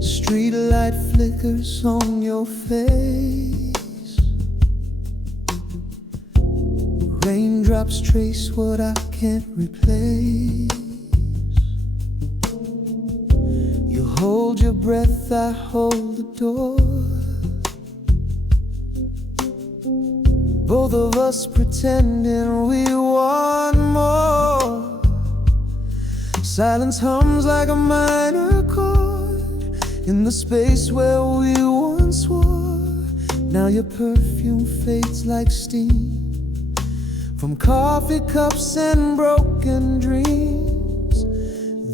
Streetlight flickers on your face. Raindrops trace what I can't replace. You hold your breath, I hold the door. Both of us pretending we want more. Silence hums like a minor chord in the space where we once were. Now your perfume fades like steam from coffee cups and broken dreams.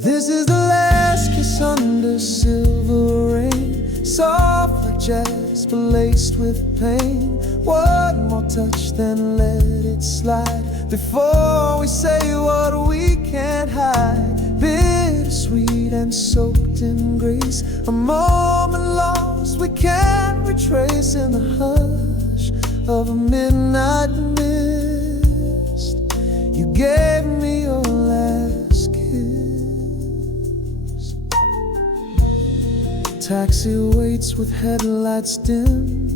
This is the last kiss under silver rain, soft like jazz but laced with pain. One more touch, then let it slide before we say what we can't hide. Bittersweet and soaked in grace, a moment lost we can't retrace in the hush of a midnight mist. You gave me your last kiss. Taxi waits with headlights dim.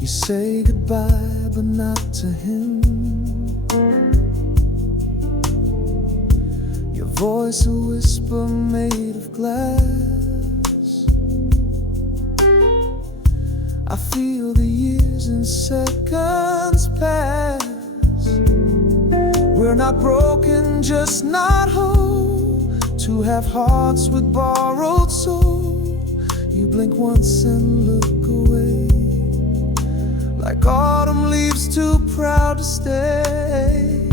You say goodbye, but not to him. Your voice a whisper made of glass. I feel the years in seconds pass. We're not broken, just not whole. Two half hearts with borrowed soul. You blink once and look away, like autumn leaves too proud to stay.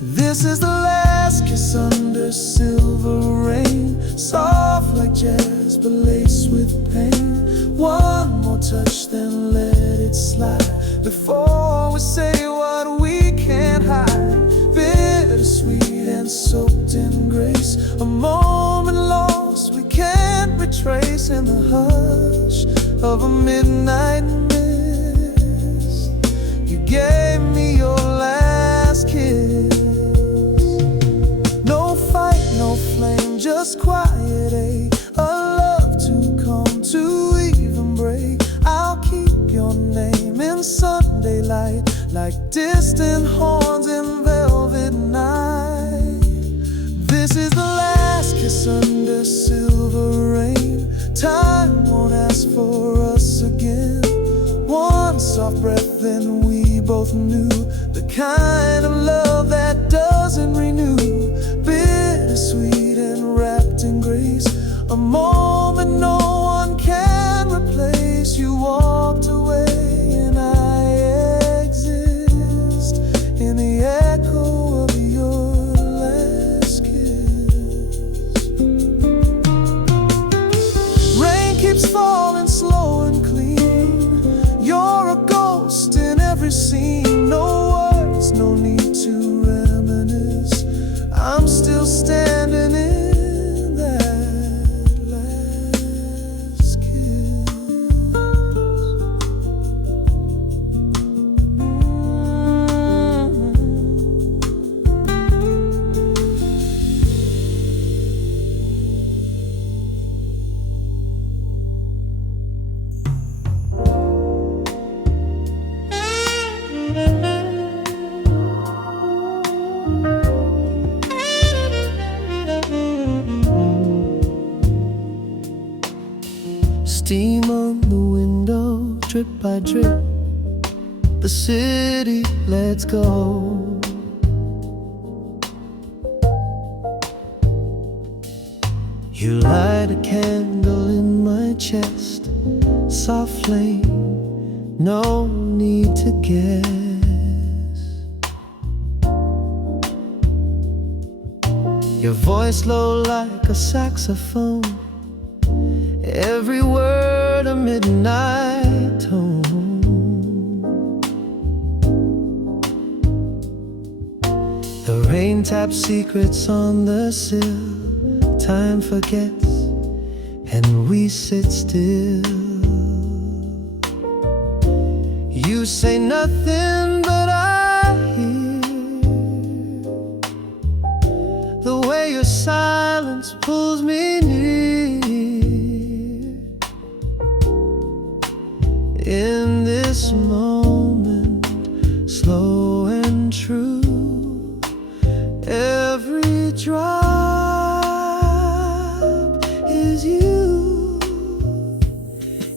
This is the last kiss under silver rain, soft like jazz but laced with pain. One more touch, then let it slide before we say what we can't hide. Bittersweet and soaked in grace, a moment lost we can't retrace in the hush of a midnight mist. You gave me your last kiss. No fight, no flame, just quiet ache, a love too calm to even break. I'll keep your name in Sunday light, like distant horns in velvet night. This is the last kiss under silver rain. Time won't ask for us again. One soft breath, then we both knew the kind of love that doesn't renew. Bittersweet and wrapped in grace, a moment no one can replace. You walked away and I exist in the echo of your last kiss. Rain keeps falling slow and clean. You're a ghost in every scene. No words, no need to reminisce. I'm still standing in that last kiss. Steam on the window, drip by drip, the city lets go. You light a candle in my chest, soft flame, no need to guess. Your voice low like a saxophone, every word a midnight tone. The rain taps secrets on the sill, Time forgets and we sit still. You say nothing but I hear the way your silence pulls me near. In this moment, slow and true, every drop is you.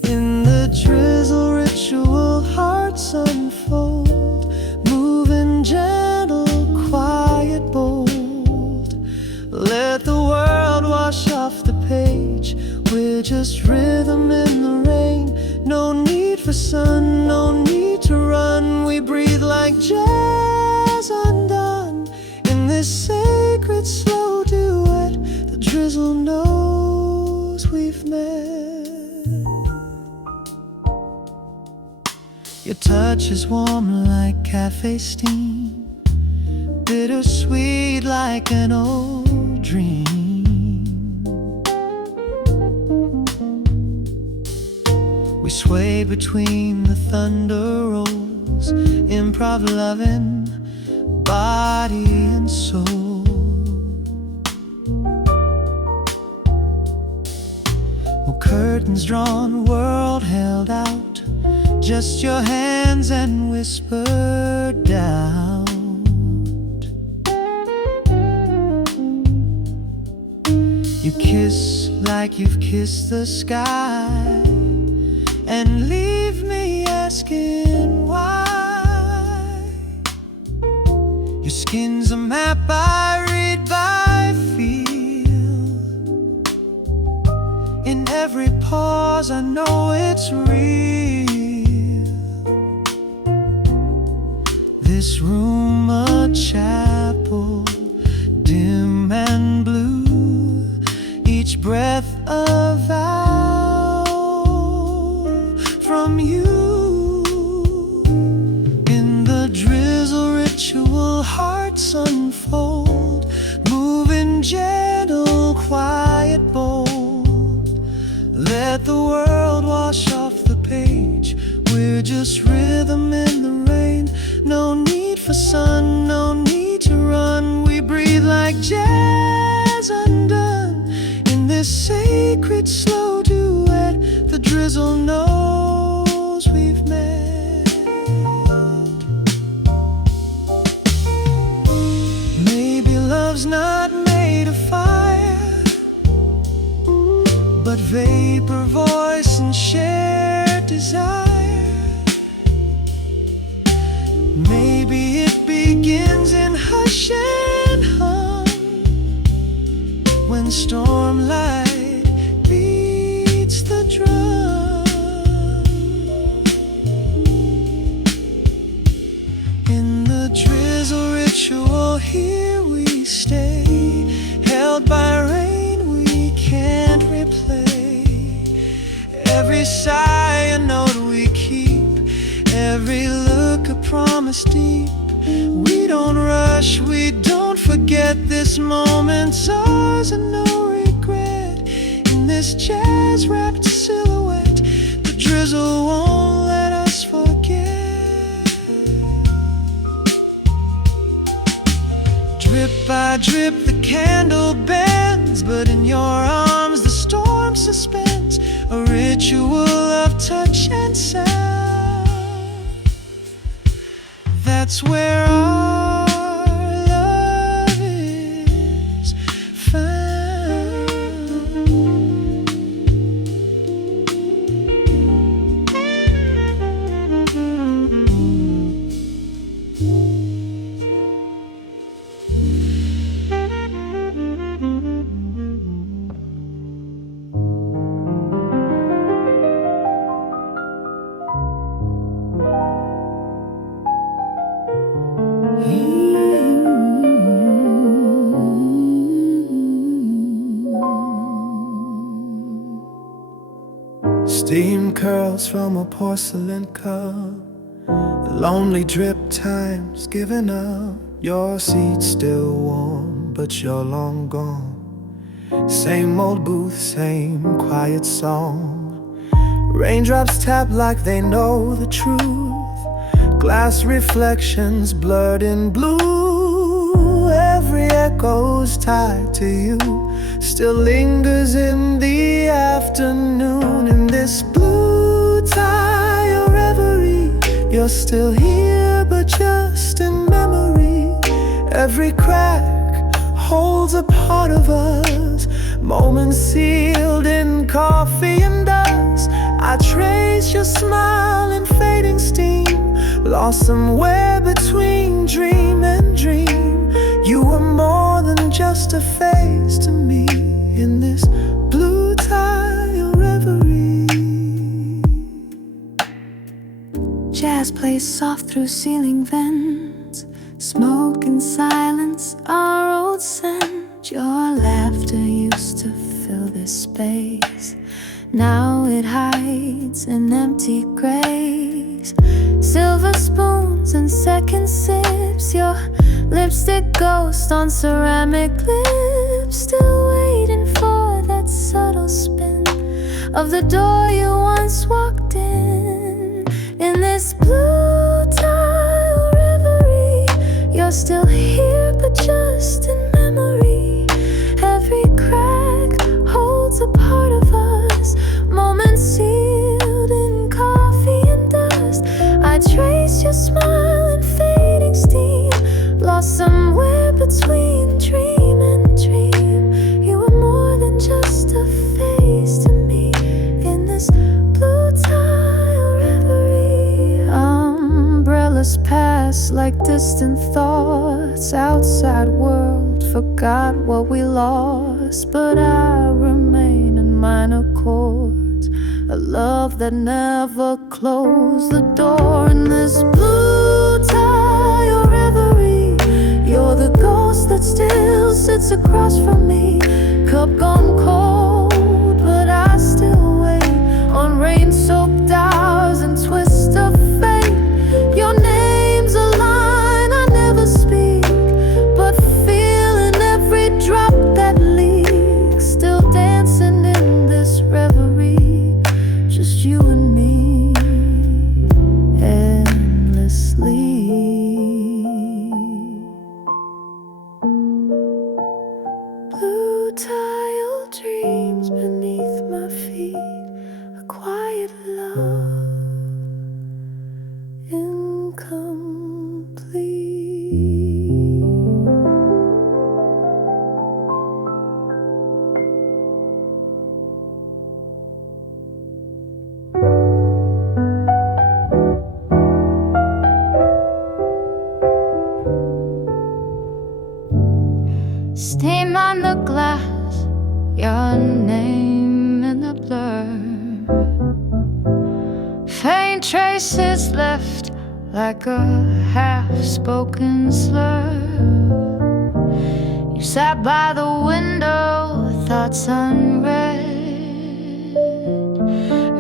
In the drizzle ritual, hearts unfold, moving gentle, quiet, bold. Let the world wash off the page. We're just rhythm in the rain. No need for sun, no need to run. We breathe like jazz undone. In this sacred slow duet, the drizzle knows we've met. Your touch is warm like cafe steam, bittersweet like an old dream. We sway between the thunder rolls, improv loving, body and soul. Well, curtains drawn, world held out, just your hands and whispered doubt. You kiss like you've kissed the sky, and leave me asking why. Your skin's a map I read by feel. In every pause I know it's real. This room a chapel, dim and blue, each breath a vow from you. In the drizzle ritual, hearts unfold, moving gentle, quiet, bold. Let the world wash off the page. We're just rhythm in the rain. No need for sun, no need to run. We breathe like jazz undone. In this sacred slow duet, the drizzle knows we've met. Maybe love's not made of fire, but vapor, voice, and shared desire. Maybe it begins in hush and hum, when stormlight beats the drum. In the drizzle ritual, here we stay, held by rain we can't replay. Every sigh a note we keep, every look a promise deep. We don't rush, we don't forget. This moment's ours and no regret. In this jazz-wrapped silhouette, the drizzle won't let us forget. Drip by drip the candle bends, but in your arms the storm suspends. A ritual of touch and sound, that's where our love is found. Steam curls from a porcelain cup, lonely drip times giving up. Your seat's still warm, but you're long gone. Same old booth, same quiet song. Raindrops tap like they know the truth. Glass reflections blurred in blue. Every echo's tied to you. Still lingers in the afternoon. In this blue tie or reverie, you're still here but just in memory. Every crack holds a part of us. Moments sealed in coffee and dust. I trace your smile in fading steam, lost somewhere between dream and dream. You were more than just a face to me in this blue tie or reverie. Jazz plays soft through ceiling vents. Smoke and silence, our old scent. Your laughter used to fill this space. Now it hides in empty grays. Silver spoons and second sips. Your lipstick ghost on ceramic lips. Still waiting for that subtle spin of the door you once walked in. In this blue tile reverie, you're still here but just in memory. Every crack holds a part of us. Moments sealed in coffee and dust. I trace your smile in fading steam, lost somewhere between dream and dream. You were more than just a face to me in this blue tile reverie. Umbrellas pass like distant thoughts. Outside world forgot what we lost, but I remain in minor chords. A love that never closed the door. In this blue tie or reverie, you're the ghost that still sits across from me. Cup gone cold, but I still wait on rain-soaked hours and twists of fate. Your name's a line I never speak, but feel in every drop that leaks. Still dancing in this reverie, just you and me, endlessly. Blue tile dreams beneath my feet, a quiet love, incomplete. Stain on the glass, your name in the blur. Faint traces left like a half-spoken slur. You sat by the window, thoughts unread.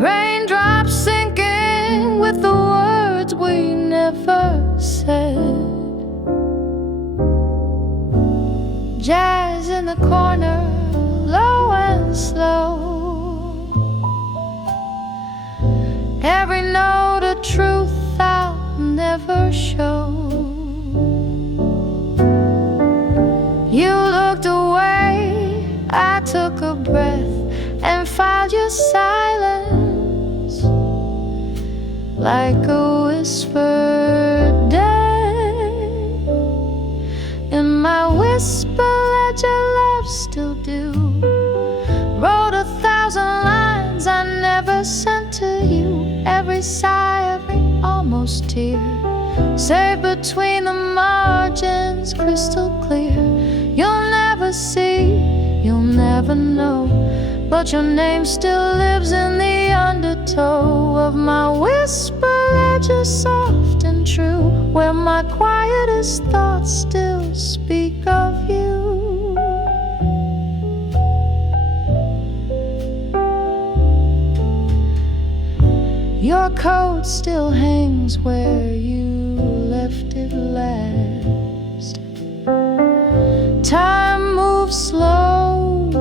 Raindrops sinking with the words we never said. Jazz in the corner, low and slow. Every note a truth I'll never show. You looked away, I took a breath and filed your silence like a whispered day. In my whisper let your love still do. Wrote 1,000 lines I never sent to you. Every sigh, every almost tear, say between the margins, crystal clear. You'll never see, you'll never know, but your name still lives in the undertow of my whisper ledger, soft and true, where my quietest thoughts still speak of you. Your coat still hangs where you left it last. Time moves slow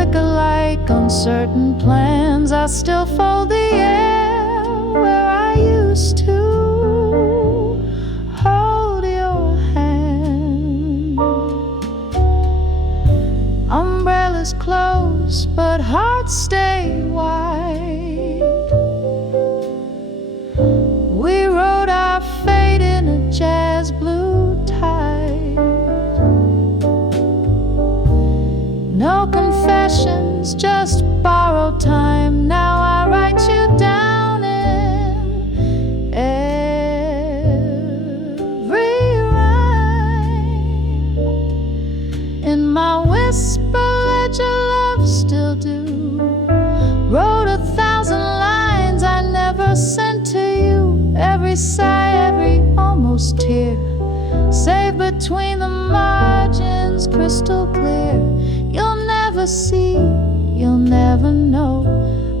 flicker like uncertain plans. I still fold the air where I used to hold your hand. Umbrellas close, but hearts stay wide. We wrote our fate in a jazz blue tide. No confessions, just borrowed time. Now I write you down in every rhyme. In my whisper ledger, love still do. Wrote 1,000 lines I never sent to you. Every sigh, every almost tear, saved between the margins, crystal clear. You'll never see, you'll never know,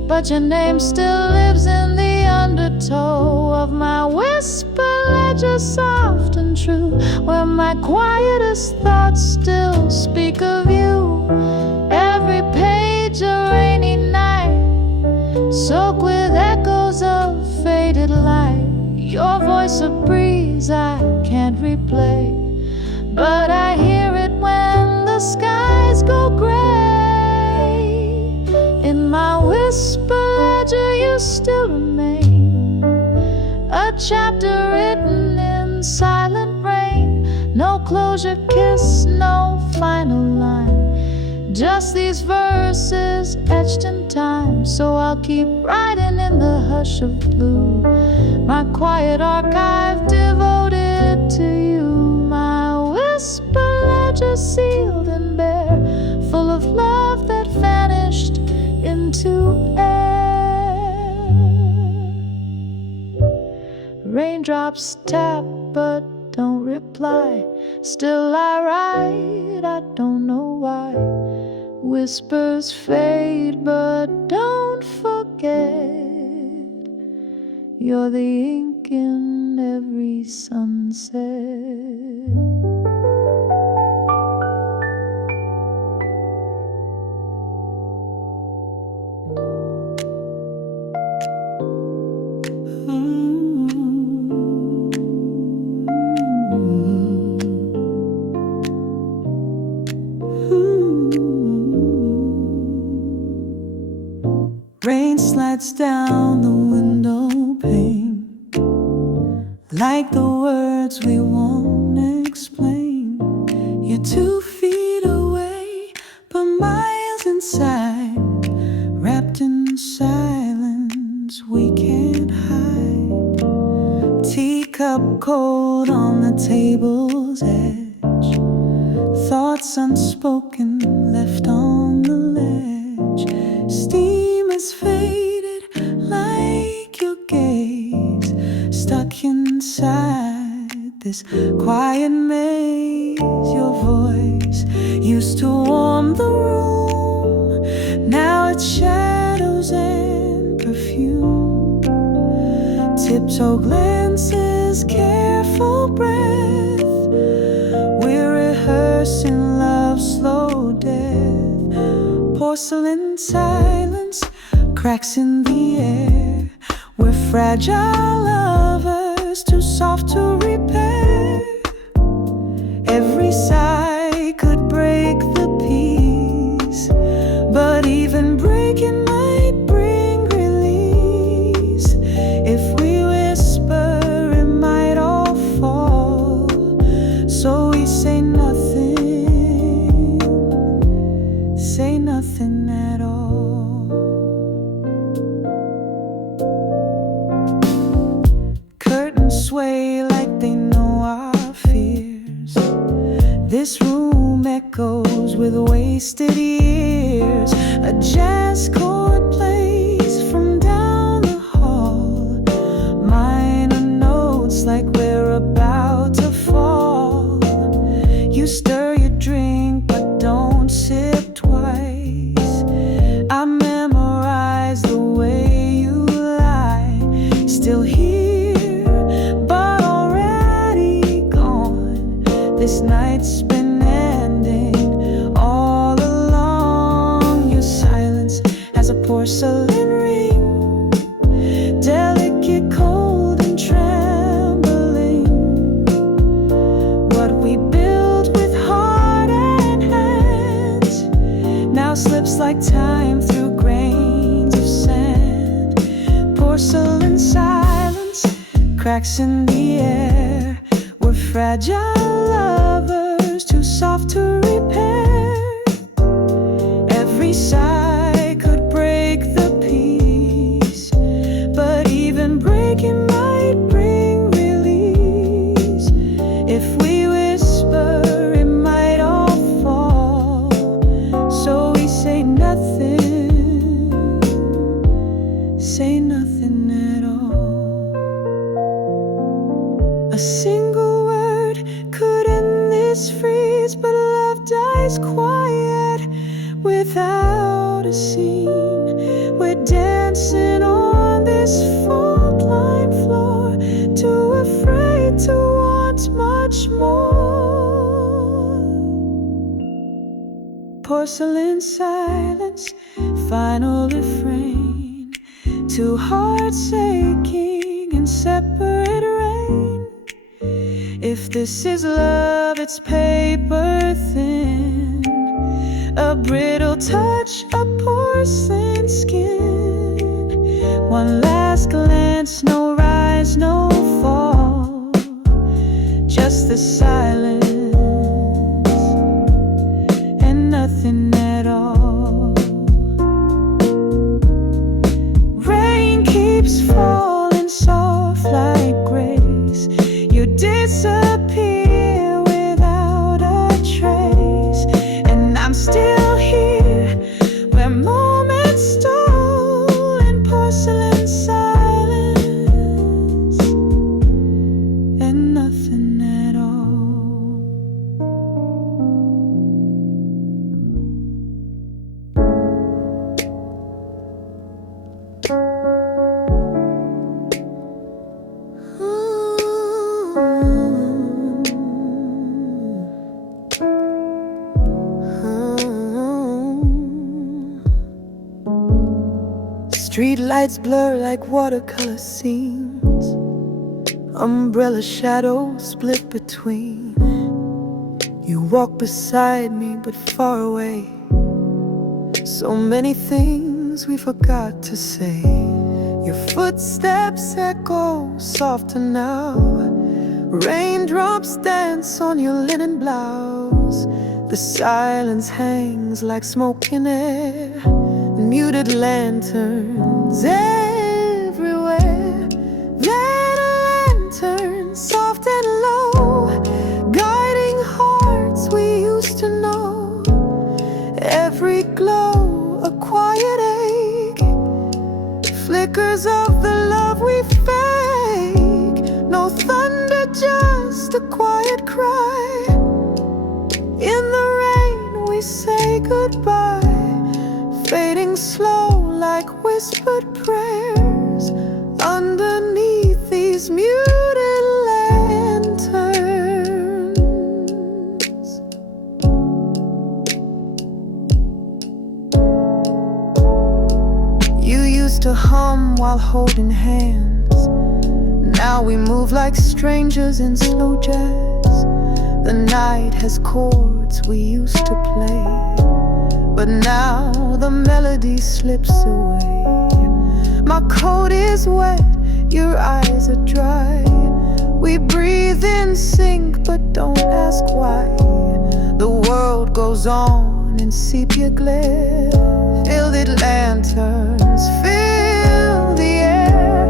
but your name still lives in the undertow of my whisper ledger, soft and true, where my quietest thoughts still speak of you. Every page a rainy night, soaked with echoes of faded light. Your voice a breeze I can't replay, but I hear it when the skies go gray. In my whisper ledger you still remain, a chapter written in silent rain. No closure kiss, no final line, just these verses etched in time. So I'll keep writing in the hush of blue, my quiet archive devoted to you. My whisper ledger sealed and bare, full of love that vanished into air. Raindrops tap but don't reply. Still I write, I don't know why. Whispers fade but don't forget, you're the ink in every sunset. Rain slides down the window pane, like the words we won't explain. You're 2 feet away, but miles inside, wrapped in silence we can't hide. Teacup cold on the table's edge, thoughts unspoken left on the ledge. Steam has faded like your gaze, stuck inside this quiet maze. Your voice used to warm the room, now it's shadows and perfume. Tiptoe glances, careful breath, we're rehearsing love's slow death. Porcelain silence, cracks in the air, we're fragile lovers, too soft to repair. Every sigh could break the peace, but even breaking might bring release. If we whisper it might all fall, so we say nothing at all. Curtains sway like they know our fears. This room echoes with wasted years. A jazz chord plays from down the hall, minor notes like we're about to fall. You stir your drink but don't sip twice. I memorize the way you lie. Still here, but already gone. This night's been ending all along. You cracks in the air. We're fragile lovers, too soft to repair. Every sigh could break the peace, but even breaking might bring release. If we whisper, it might all fall. So we say nothing at all. A single word could end this freeze, but love dies quiet without a scene. We're dancing on this fault line floor, too afraid to want much more. Porcelain silence, final refrain, two hearts aching in separate rain. If this is love, it's paper thin, a brittle touch, a porcelain skin. One last glance, no rise, no fall, just the silence and nothing at all. Rain keeps falling soft like grace. You disappear without a trace, and I'm still here where moments stole in porcelain silence and nothing at all. Street lights blur like watercolor scenes, umbrella shadows split between. You walk beside me but far away. So many things we forgot to say. Your footsteps echo softer now. Raindrops dance on your linen blouse. The silence hangs like smoke in air. Muted lanterns everywhere. Then a lantern, soft and low, guiding hearts we used to know. Every glow, a quiet ache, flickers of the love we fake. No thunder, just a quiet cry. In the rain we say goodbye, fading slow like whispered prayers underneath these muted lanterns. You used to hum while holding hands. Now we move like strangers in slow jazz. The night has chords we used to play, but now the melody slips away. My coat is wet, your eyes are dry. We breathe in sync, but don't ask why. The world goes on in sepia glare. Gilded lanterns fill the air.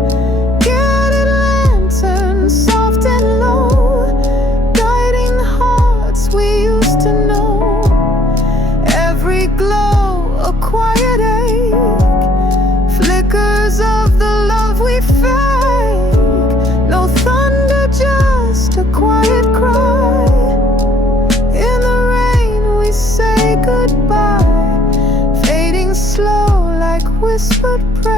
Gilded lanterns, soft and low, guiding hearts we used to know. Every glow, a quiet ache, flickers of the love we fake. No thunder, just a quiet cry. In the rain we say goodbye, fading slow like whispered prayer.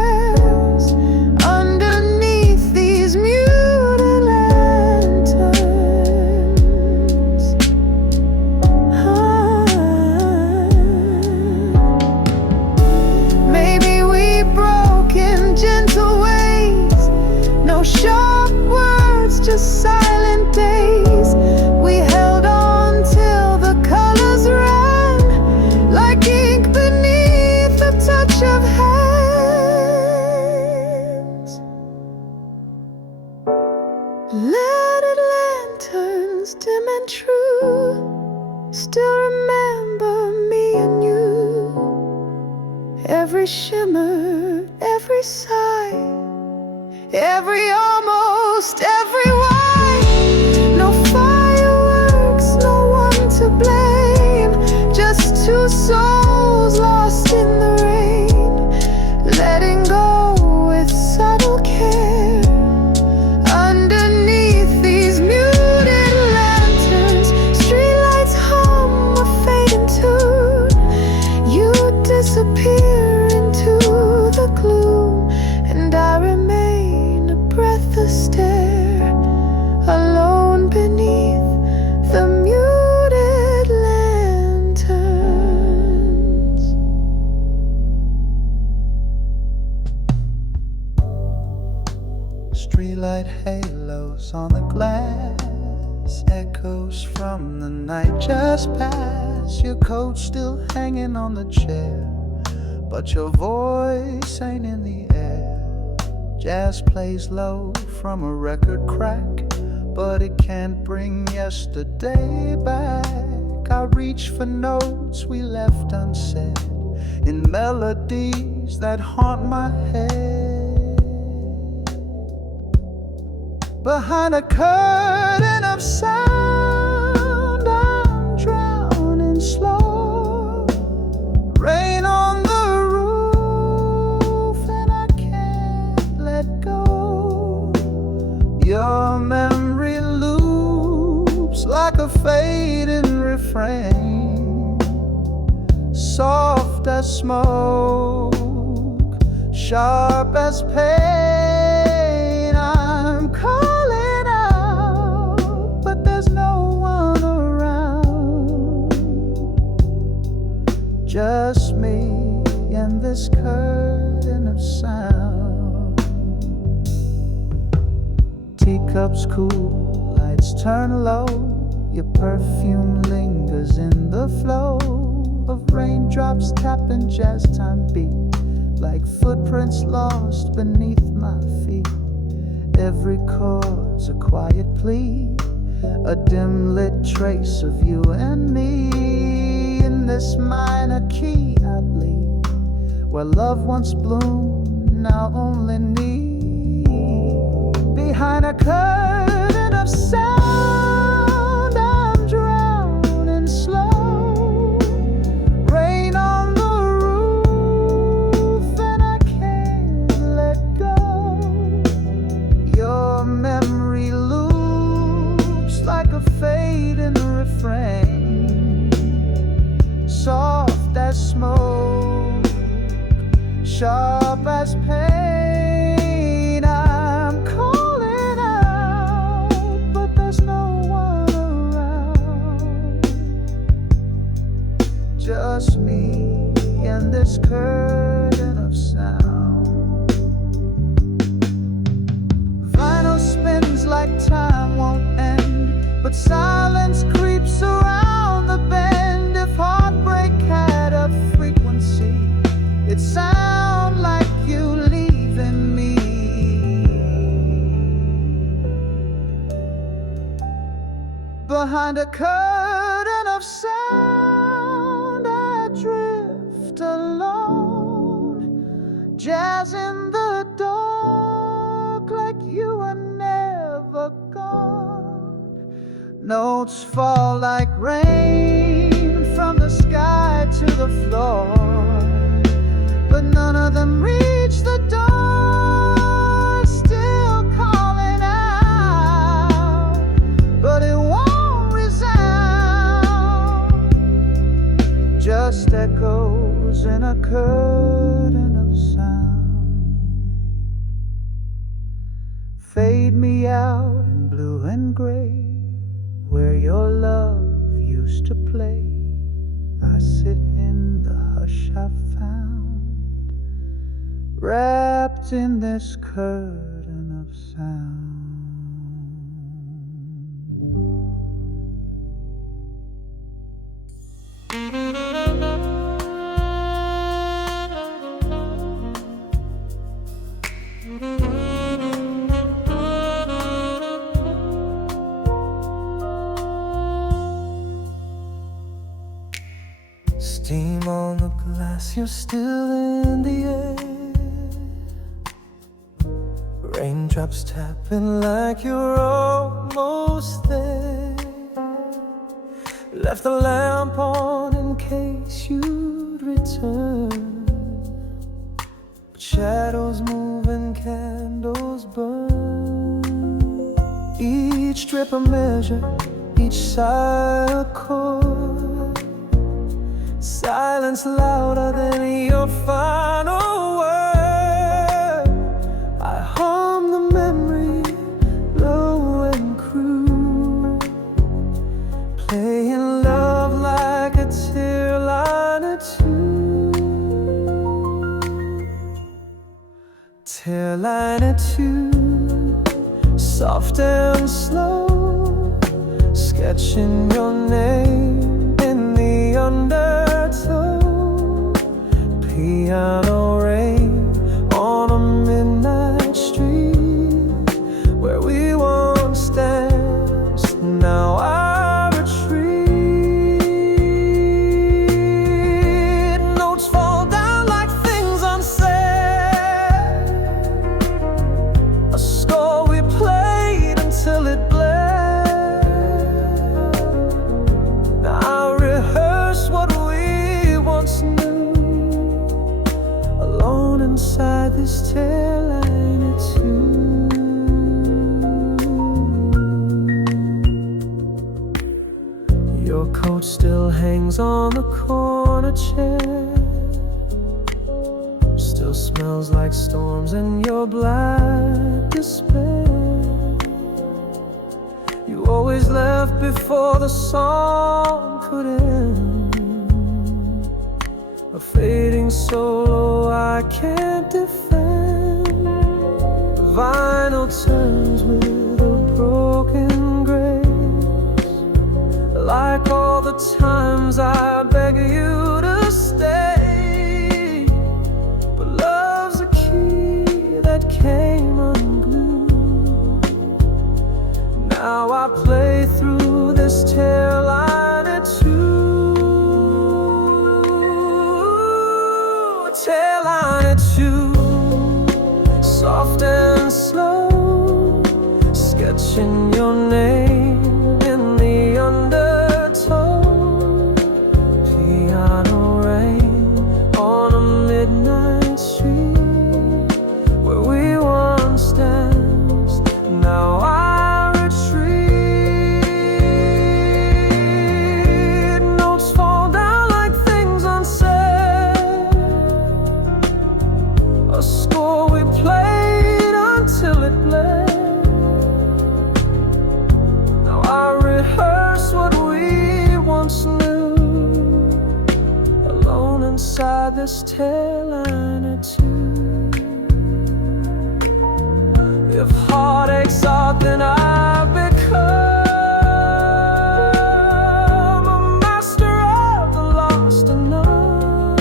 shadows dim and true still remember me and you. Every shimmer, every sigh, every almost, every why. No fireworks, no one to blame, just two souls lost in the rain, letting go with subtle care. Underneath these muted lanterns, streetlights hum a fading tune. You disappear into the gloom, and I remain a breathless stare, alone beneath the muted lanterns. Streetlight halos on the glass, echoes from the night just past. Your coat still hanging on the chair, but your voice ain't in the air. Jazz plays low from a record crack, but it can't bring yesterday back. I reach for notes we left unsaid, in melodies that haunt my head. Behind a curtain of sound, I'm drowning slow. Rain on the roof and I can't let go. Your memory loops like a fading refrain, soft as smoke, sharp as pain. I'm calling out, but there's no one around, just me and this curtain of sound. Teacups cool, lights turn low, your perfume lingers in the flow of raindrops tapping jazz time beat, like footprints lost beneath my feet. Every chord's a quiet plea, a dim lit trace of you and me. In this minor key I bleed, where love once bloomed, now only need. Behind a curtain of sound, I'm drowning slow. Rain on the roof and I can't let go. Your memory loops like a fading refrain, soft as smoke, sharp as pain. I'm calling out, but there's no one around, just me and this curtain of sound. Vinyl spins like time won't end, but silence creeps around the bend. If heartbreak had a frequency, it sound like you leaving me. Behind a curtain of sound, I drift alone, jazz in the dark like you were never gone. Notes fall like rain from the sky to the floor, but none of them reach the door. Still calling out, but it won't resound, just echoes in a curtain of sound. Fade me out in blue and gray, where your love used to play. I sit in the hush I found, wrapped in this curtain of sound. Steam on the glass, you're still in the air. Raindrops tapping like you're almost there. Left the lamp on in case you'd return, but shadows move and candles burn. Each drip a measure, each sigh a chord. Silence louder than your final word. I hum the memory low and crude, playing love like a Tearline Etude. Tearline Etude, soft and slow, sketching your name in the undertow. Piano rain on a midnight street where we once danced. Now I retreat. Notes fall down like things unsaid, a score we played until it bled. Now I rehearse what we once knew, alone inside this Tearline Etude. Your coat still hangs on the corner chair, still smells like storms and your black despair. You always left before the song could end, a fading solo I can't defend. The vinyl turns with a broken grace, like all the times I beg you to stay. But love's a key that came unglued. Now I play through this Tearline Etude. Tearline Etude, soft and slow, sketching your name in the undertow. Piano rain on a midnight street where we once danced. Now I retreat. Notes fall down like things unsaid, a score we played until it bled. Now I rehearse what we once knew, alone inside this Tearline Etude. If heartaches are, then I've become a master of the lost and none.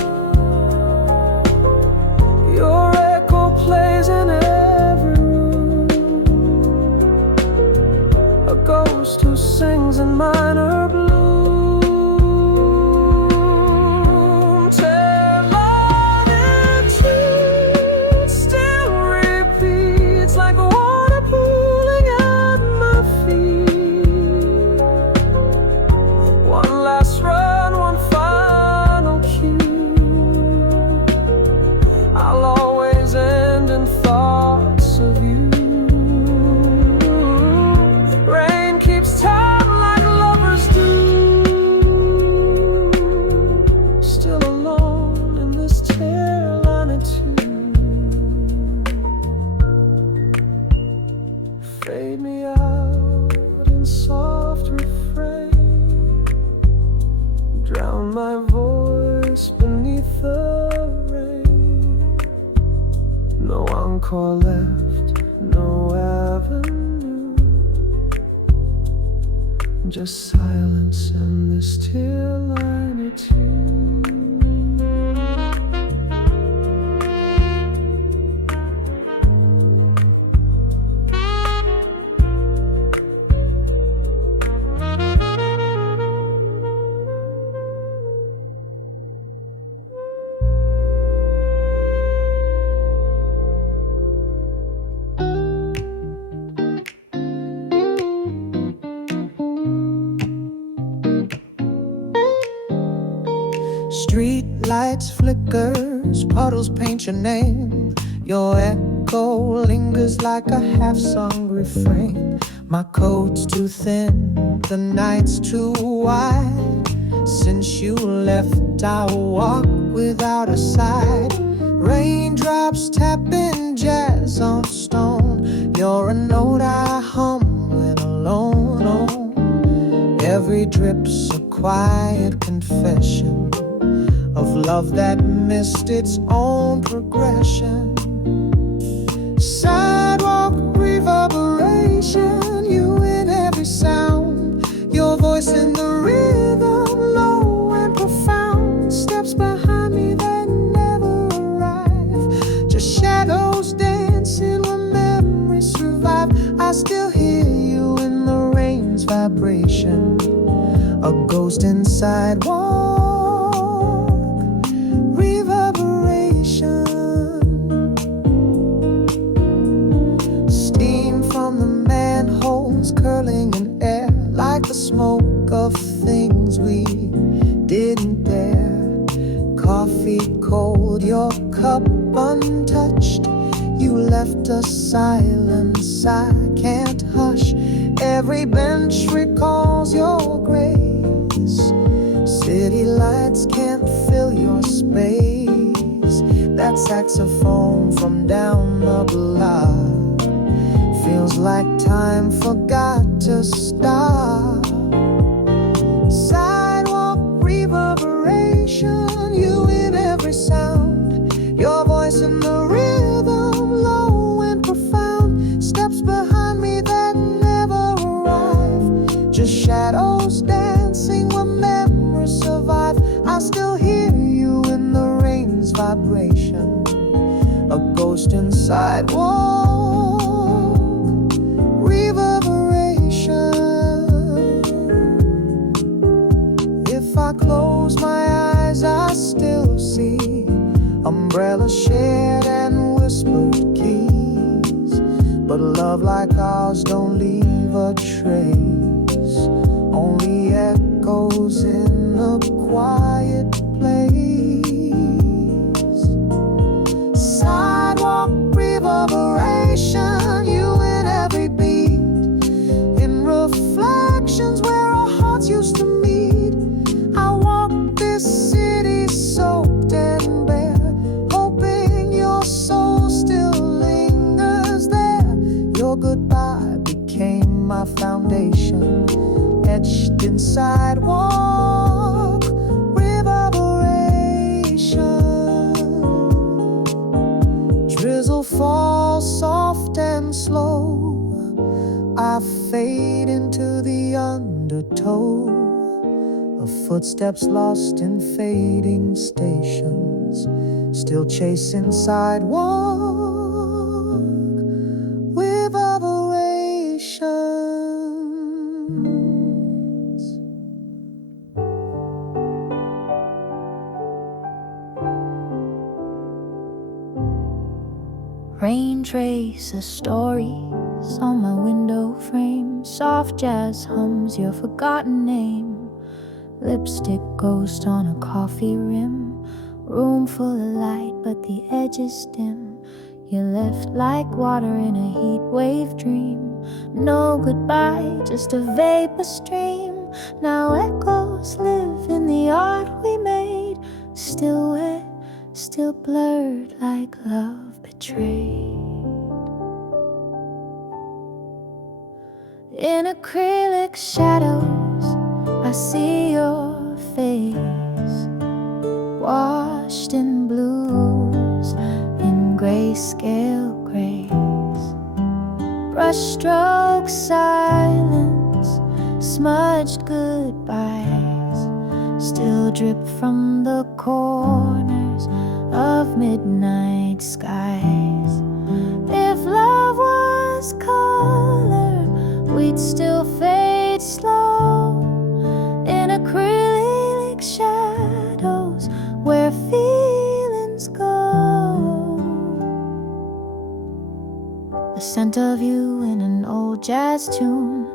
Your echo plays in every room, a ghost who sings in minor bloom. Tearline Etude still repeats like water pooling at my feet. One last run, one final cue. I'll always end in thoughts of you. Rain keeps time like lovers do, still alone in this Tearline Etude. Fade me out in soft refrain, drown my voice beneath the rain. No encore left, no avenue, just silence and this Tearline Etude. Street lights flickers, puddles paint your name. Your echo lingers like a half-sung refrain. My coat's too thin, the night's too wide. Since you left, I walk without a side. Raindrops tapping jazz on stone. You're a note I hum when alone. Oh, every drip's a quiet confession of love that missed its own progression. Sidewalk reverberation, you in every sound. Your voice in the rhythm, low and profound. Steps behind me that never arrive. Just shadows dancing where memories survive. I still hear you in the rain's vibration. A ghost inside walk reverberation. Steam from the manholes curling in air like the smoke of things we didn't dare. Coffee cold, your cup untouched. You left a silence I can't hush. Every bench recalls your grace. City lights can't fill your space. That saxophone from down the block feels like time forgot to stop. Sidewalk reverberation, you in every sound. Your voice in the rhythm, low and profound. Steps behind me that never arrive. Just shadows dancing where memories survive. I still hear you in the rain's vibration. A ghost inside walk reverberation. If I close my eyes, I still see umbrellas shared and whispered keys. But love like ours don't leave a trace, only echoes in a quiet place. Sidewalk reverberation, you in every beat. In reflections where our hearts used to meet. I walk this city soaked and bare, hoping your soul still lingers there. Your goodbye became my foundation, etched in sidewalk reverberation. Drizzle falls soft and slow. I fade into the undertow of footsteps lost in fading stations, still chasing sidewalk reverberations. Rain traces stories on my window frame. Soft jazz hums your forgotten name. Lipstick ghost on a coffee rim. Room full of light but the edges dim. You're left like water in a heat wave dream. No goodbye, just a vapor stream. Now echoes live in the art we made. Still wet, still blurred like love betrayed. In acrylic shadows, I see your face, washed in blues, in grayscale grays. Brushstroke silence, smudged goodbyes, still drip from the corners of midnight skies. If love was color, we'd still fade slow in acrylic shadows where feelings go. The scent of you in an old jazz tune,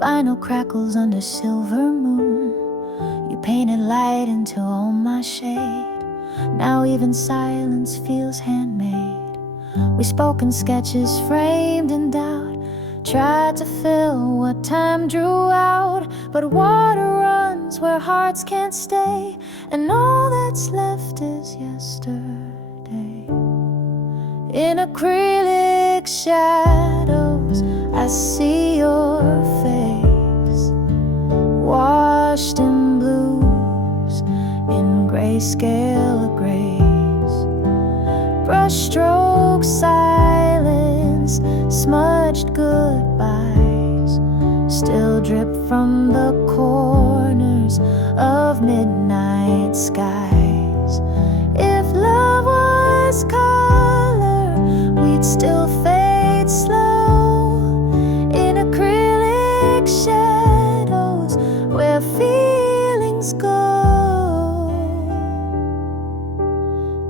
vinyl crackles under silver moon. You painted light into all my shade. Now even silence feels handmade. We spoke in sketches framed in doubt, tried to fill what time drew out. But water runs where hearts can't stay, and all that's left is yesterday. In acrylic shadows, I see your face, washed in blues, in grayscale of grace. Brushstroke silence, smudged goodbyes still drip from the corners of midnight skies. If love was color, we'd still fade slow in acrylic shadows where feelings go.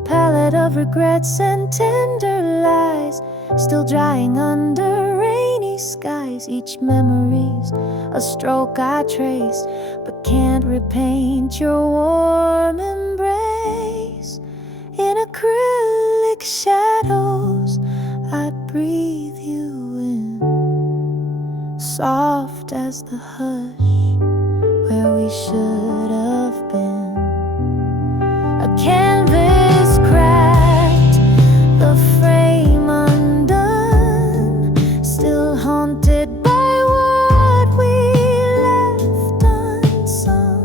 Palette of regrets and tender lies still drying under rainy skies. Each memory's a stroke I traced, but can't repaint your warm embrace. In acrylic shadows, I breathe you in, soft as the hush where we should have been. A canvas cracked, the frame undone, still haunted by what we left unsung.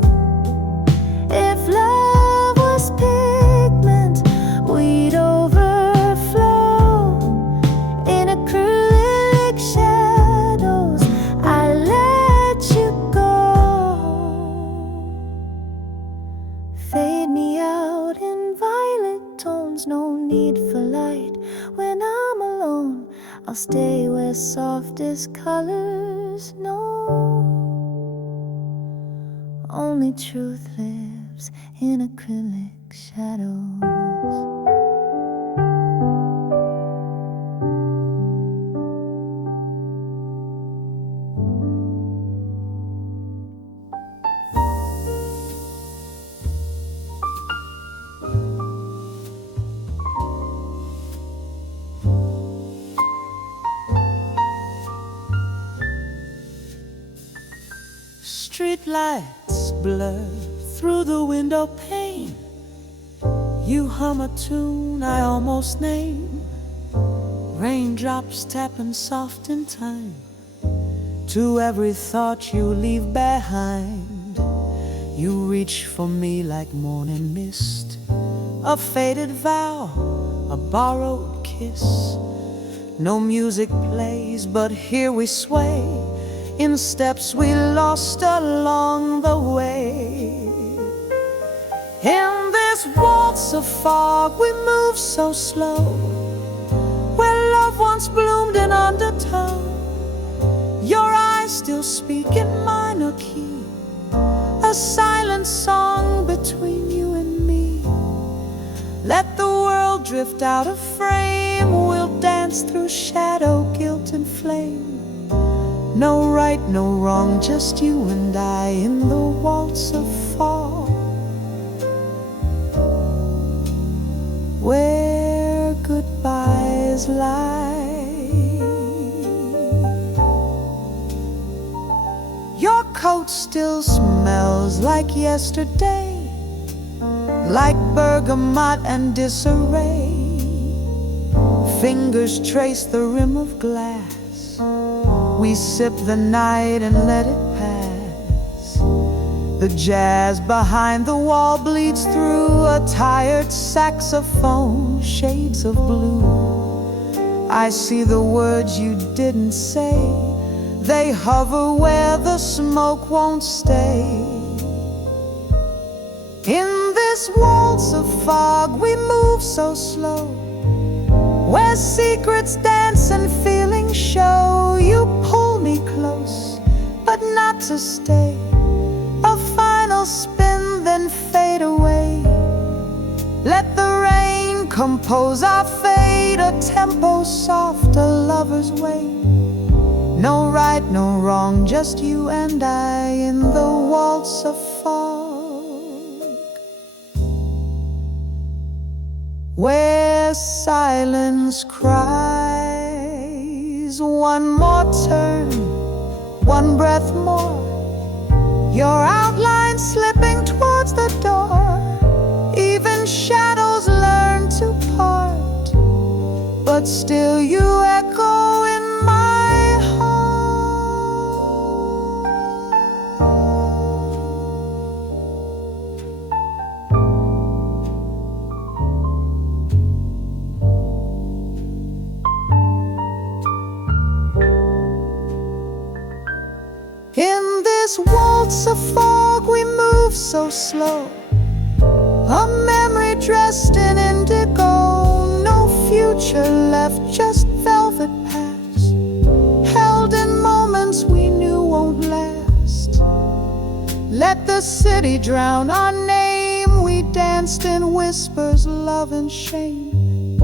If love was pigment, we'd overflow. In acrylic shadows, I let you go. Fade me out in violet tones, no need for light. When I'm alone, I'll stay where softest colors know. Only truth lives in acrylic shadows. Street lights blur through the window pane. You hum a tune I almost name. Raindrops tapping soft in time to every thought you leave behind. You reach for me like morning mist, a faded vow, a borrowed kiss. No music plays, but here we sway in steps we lost along the way. In this waltz of fog we move so slow, where love once bloomed in undertone. Your eyes still speak in minor key, a silent song between you and me. Let the world drift out of frame, we'll dance through shadow, guilt and flame. No right, no wrong, just you and I in the waltz of fog, where goodbyes lie. Your coat still smells like yesterday, like bergamot and disarray. Fingers trace the rim of glass, we sip the night and let it pass. The jazz behind the wall bleeds through a tired saxophone, shades of blue. I see the words you didn't say, they hover where the smoke won't stay. In this waltz of fog we move so slow, where secrets dance and feelings show. You pull me close, but not to stay. A final spin, then fade away. Let the rain compose our fate, a tempo soft, a lover's way. No right, no wrong, just you and I in the waltz of fog, where silence cries. One more turn, one breath more, your outline slipping towards the door. Even shadows learn to part, but still you echo in my heart. In this waltz of fog we move so slow, a memory dressed in indigo, no future left, just velvet past, held in moments we knew won't last. Let the city drown our name, we danced in whispers, love and shame.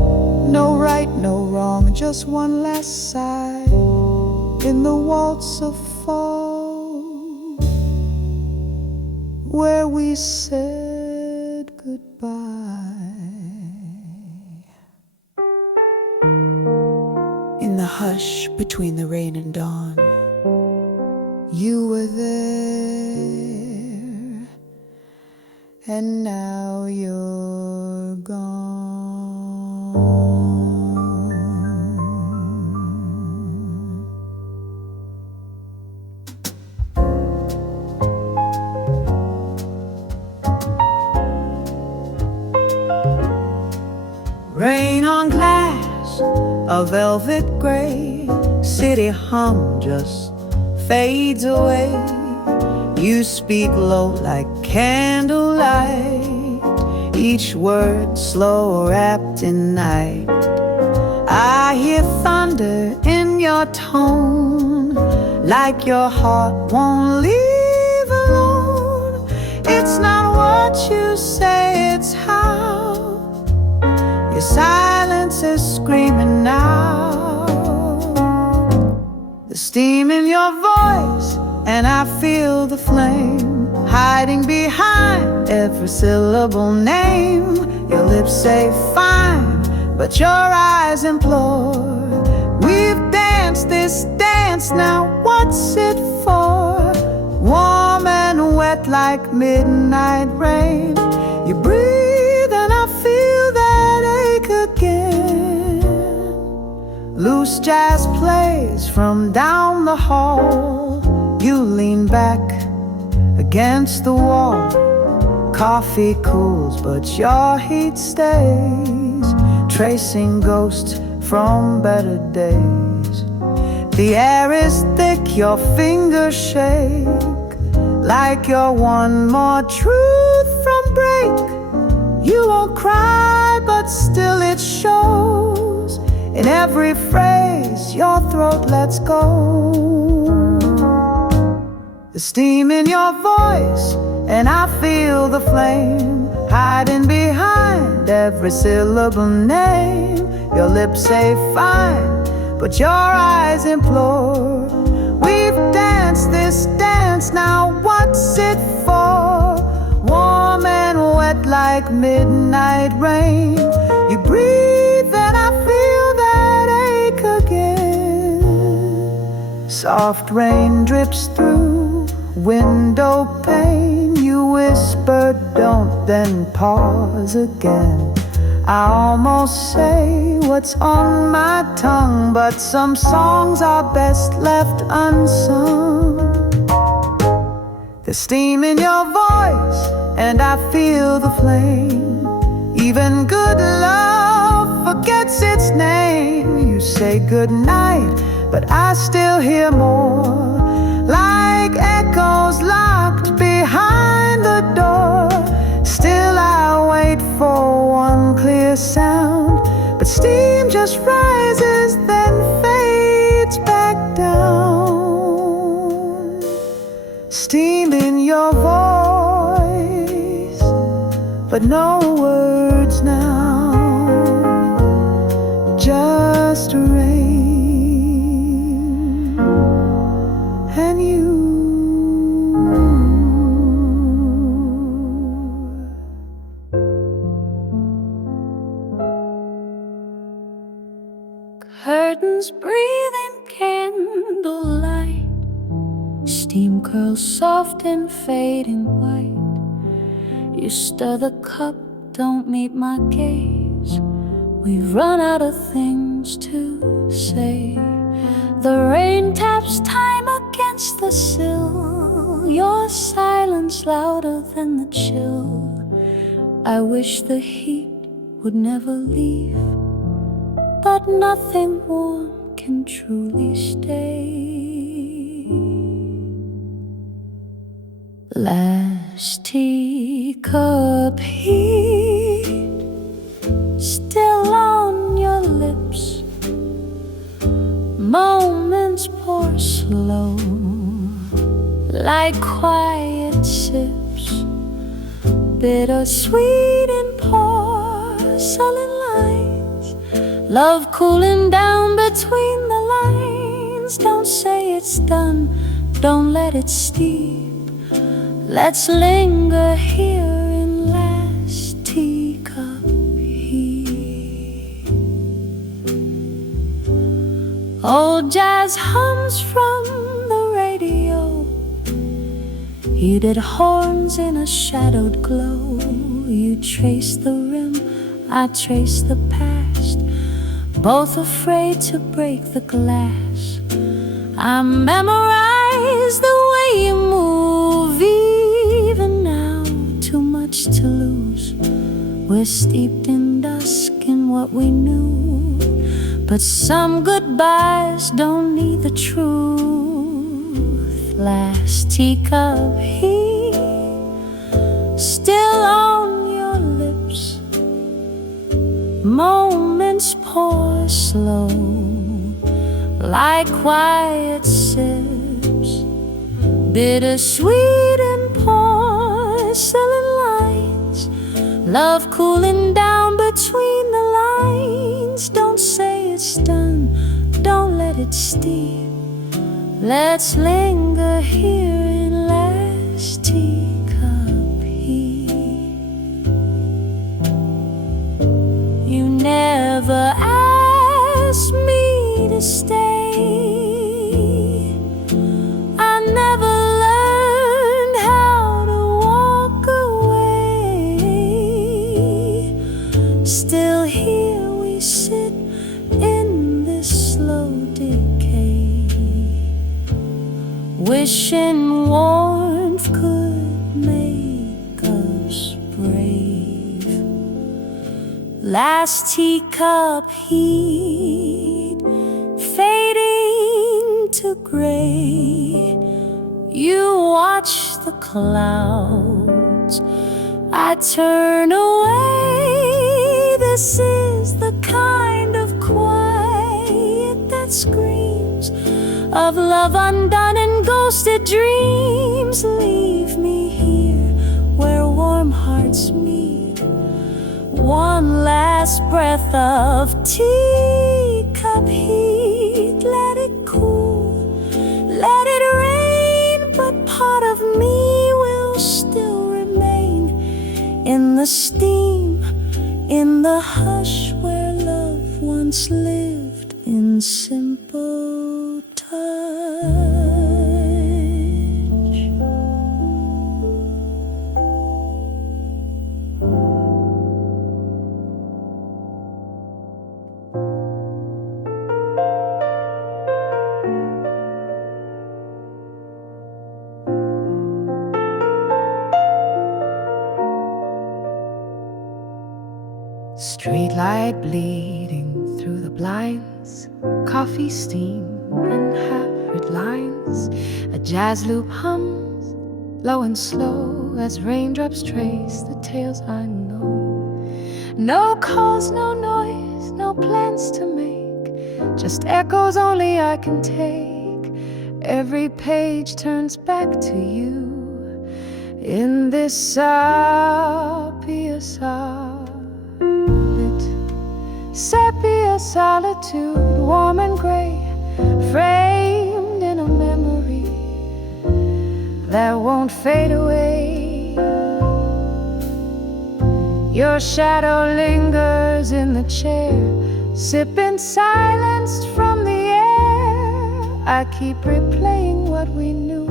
No right, no wrong, just one last sigh in the waltz of fog, where we said goodbye. In the hush between the rain and dawn, you were there, and now you're gone. Rain on glass, a velvet gray, city hum just fades away. You speak low like candlelight, each word slow wrapped in night. I hear thunder in your tone, like your heart won't leave alone. It's not what you say, it's how your silence is screaming now. The steam in your voice, and I feel the flame hiding behind every syllable name. Your lips say fine, but your eyes implore. We've danced this dance, now what's it for? Warm and wet like midnight rain. You breathe and I feel that ache again. Loose jazz plays from down the hall. You lean back against the wall. Coffee cools, but your heat stays, tracing ghosts from better days. The air is thick, your fingers shake, like you're one more truth from break. You won't cry, but still it shows in every phrase your throat lets go. The steam in your voice, and I feel the flame hiding behind every syllable name. Your lips say fine, but your eyes implore. We've danced this dance, now what's it for? Warm and wet like midnight rain. You breathe and I feel that ache again. Soft rain drips through window pane. You whisper don't, then pause again. I almost say what's on my tongue, but some songs are best left unsung. The steam in your voice, and I feel the flame. Even good love forgets its name. You say good night, but I still hear more, like echoes locked behind the door. Still I wait for one clear sound, but steam just rises, then fades back down. Steam in your voice, but no words now, just rain and you. friends breathing candlelight. Steam curls soft and fading white. You stir the cup, don't meet my gaze. We've run out of things to say. The rain taps time against the sill. Your silence louder than the chill. I wish the heat would never leave, but nothing warm can truly stay. Last teacup heat still on your lips. Moments pour slow, like quiet sips. Bittersweet in porcelain lines. Love cooling down between the lines. Don't say it's done, don't let it steep. Let's linger here in last teacup heat. Old jazz hums from the radio. Heated horns in a shadowed glow. You trace the rim, I trace the past, both afraid to break the glass. I memorize the way you move, even now, too much to lose. We're steeped in dusk in what we knew, but some goodbyes don't need the truth. Last teacup heat still on your lips. Moments pour slow, like quiet sips. Bittersweet in porcelain lines. Love cooling down between the lines. Don't say it's done, don't let it steep. Let's linger here in last teacup heat. You never asked me to stay. I never learned how to walk away. Still here we sit in this slow decay, wishing warmth could make us brave. Last teacup heat fading to gray. You watch the clouds, I turn away. This is the kind of quiet that screams of love undone and ghosted dreams. Leave me here where warm hearts meet. One last breath of teacup heat. Let it cool, let it rain, but part of me will still remain in the steam, in the hush where love once lived in simple touch. Streetlight bleeding through the blinds, coffee steam and half-read lines. A jazz loop hums, low and slow, as raindrops trace the tales I know. No calls, no noise, no plans to make, just echoes only I can take. Every page turns back to you in this Sepia solitude, warm and gray, framed in a memory that won't fade away. Your shadow lingers in the chair, sipping silenced from the air. I keep replaying what we knew,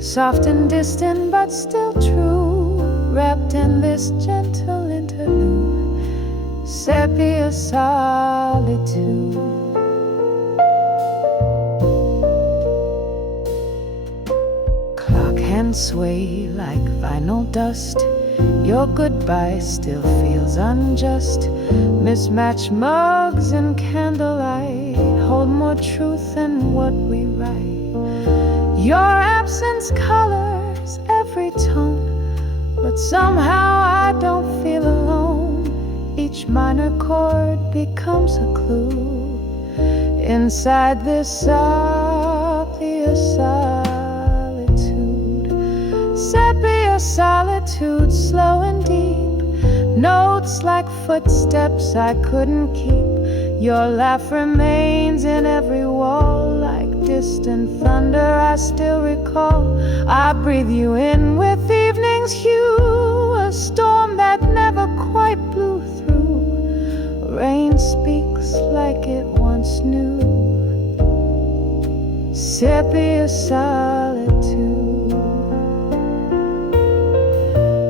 soft and distant but still true, wrapped in this gentle interlude, Sepia Solitude. Clock hands sway like vinyl dust, your goodbye still feels unjust. Mismatched mugs and candlelight hold more truth than what we write. Your absence colors every tone, but somehow I don't feel alone. Each minor chord becomes a clue inside this Sepia Solitude. Sepia Solitude, slow and deep, notes like footsteps I couldn't keep. Your laugh remains in every wall like distant thunder I still recall. I breathe you in with evening's hue, a storm that never quite blew through. Rain speaks like it once knew. Sepia Solitude.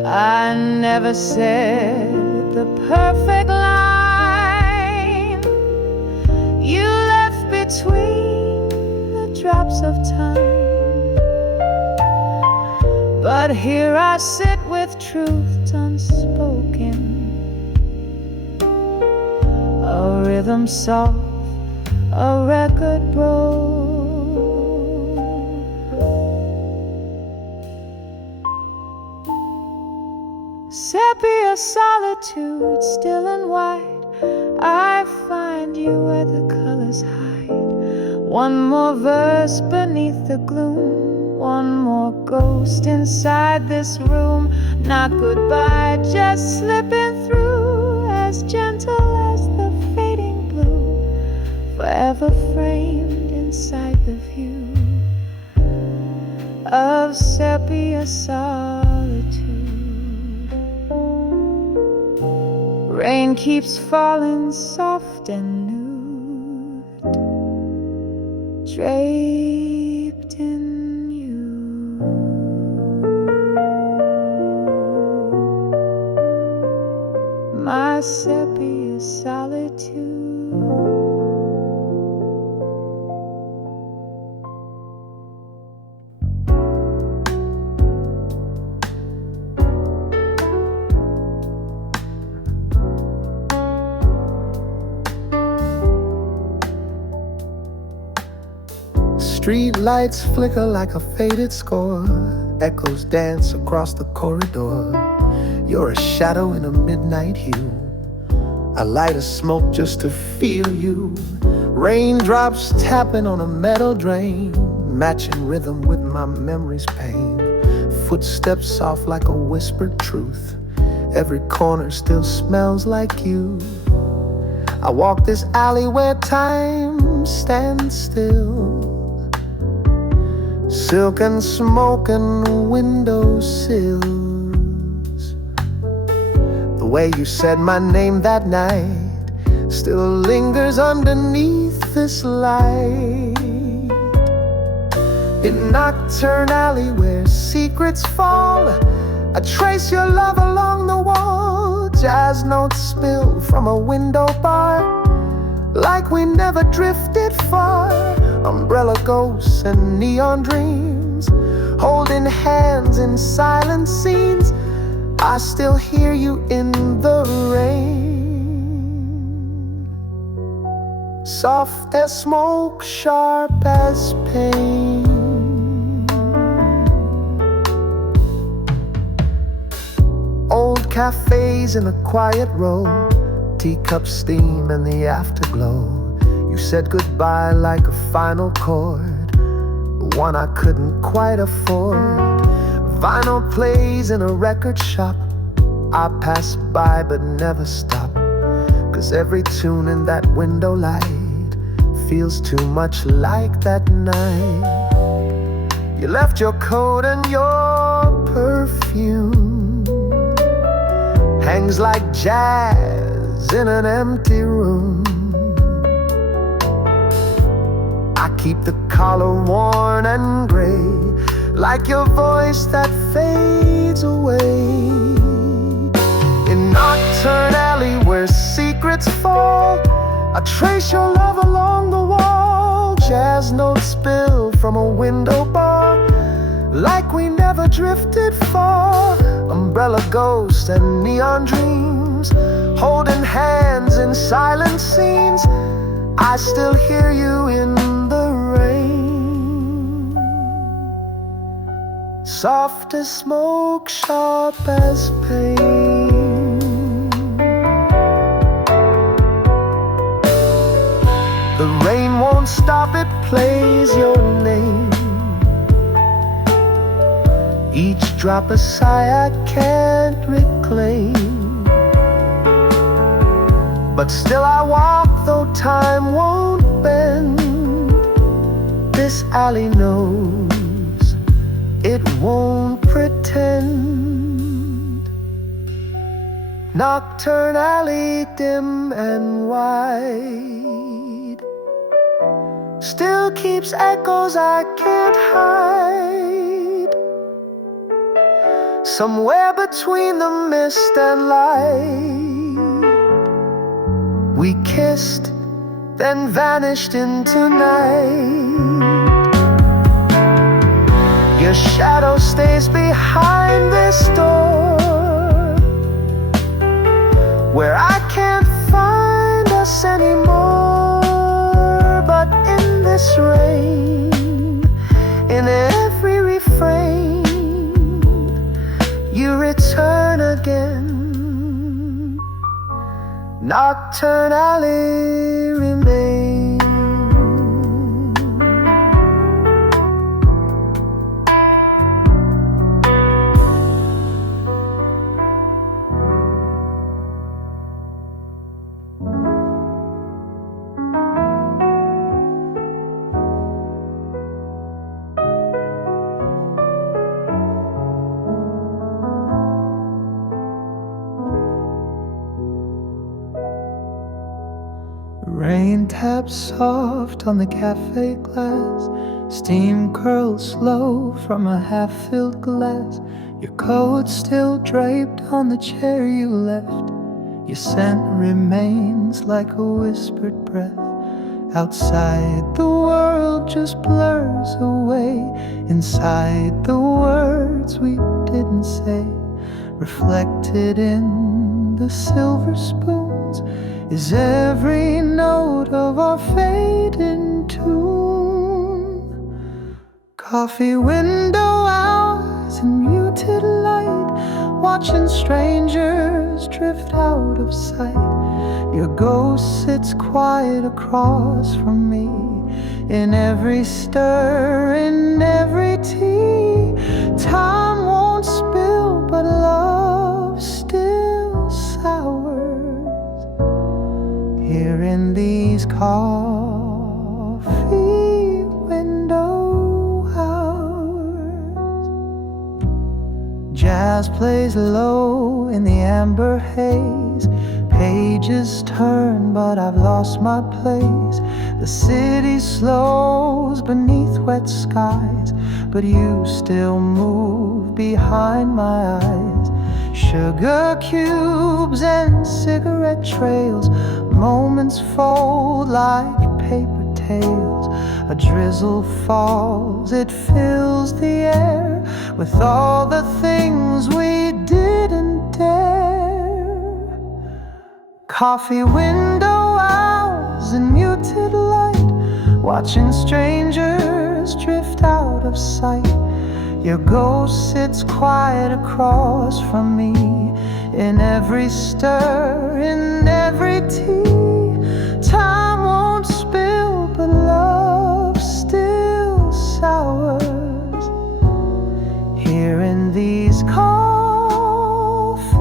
I never said the perfect line. You left between the drops of time, but here I sit with truth unspoken, a rhythm soft, a record broke. Sepia Solitude, still and wide, I find you where the colors hide. One more verse beneath the gloom, one more ghost inside this room. Not goodbye, just slipping through, as gentle as the fading blue, forever framed inside the view of Sepia Solitude. Rain keeps falling soft and nude, draped in you. My Sepia Solitude. Street lights flicker like a faded score, echoes dance across the corridor. You're a shadow in a midnight hue, I light a smoke just to feel you. Raindrops tapping on a metal drain, matching rhythm with my memory's pain. Footsteps soft like a whispered truth, every corner still smells like you. I walk this alley where time stands still, silk and smoke and windowsills. The way you said my name that night still lingers underneath this light. In Nocturne Alley where secrets fall, I trace your love along the wall. Jazz notes spill from a window bar, like we never drifted far. Umbrella ghosts and neon dreams, holding hands in silent scenes. I still hear you in the rain, soft as smoke, sharp as pain. Old cafes in a quiet row, teacup steam and the afterglow. You said goodbye like a final chord, one I couldn't quite afford. Vinyl plays in a record shop, I pass by but never stop, 'cause every tune in that window light feels too much like that night. You left your coat and your perfume hangs like jazz eyes in an empty room. I keep the collar worn and gray, like your voice that fades away. In Nocturne Alley where secrets fall, I trace your love along the wall. Jazz notes spill from a window bar, like we never drifted far. Umbrella ghosts and neon dreams, holding hands in silent scenes. I still hear you in the rain, soft as smoke, sharp as pain. The rain won't stop, it plays your name. Each drop a sigh I can't reclaim, but still I walk though time won't bend. This alley knows it won't pretend. Nocturne Alley, dim and wide, still keeps echoes I can't hide. Somewhere between the mist and light, we kissed, then vanished into night. Your shadow stays behind this door, where I can't find us anymore. But in this rain, in every refrain, you return again. Nocturne Alley remains. Rain taps soft on the cafe glass, steam curls slow from a half-filled glass. Your coat still draped on the chair you left. Your scent remains like a whispered breath. Outside the world just blurs away. Inside the words we didn't say, reflected in the silver spoons, is every note of our fading tune. Coffee window hours and muted light, watching strangers drift out of sight. Your ghost sits quiet across from me, in every stir, in every tea. Time won't spill, but love still sours here in these coffee window hours. Jazz plays low in the amber haze. Pages turn, but I've lost my place. The city slows beneath wet skies, but you still move behind my eyes. Sugar cubes and cigarette trails, moments fold like paper tales. A drizzle falls, it fills the air with all the things we didn't dare. Coffee window hours and muted light, watching strangers drift out of sight. Your ghost sits quiet across from me, in every stir, in every tea. Time won't spill, but love still sours here in these coffee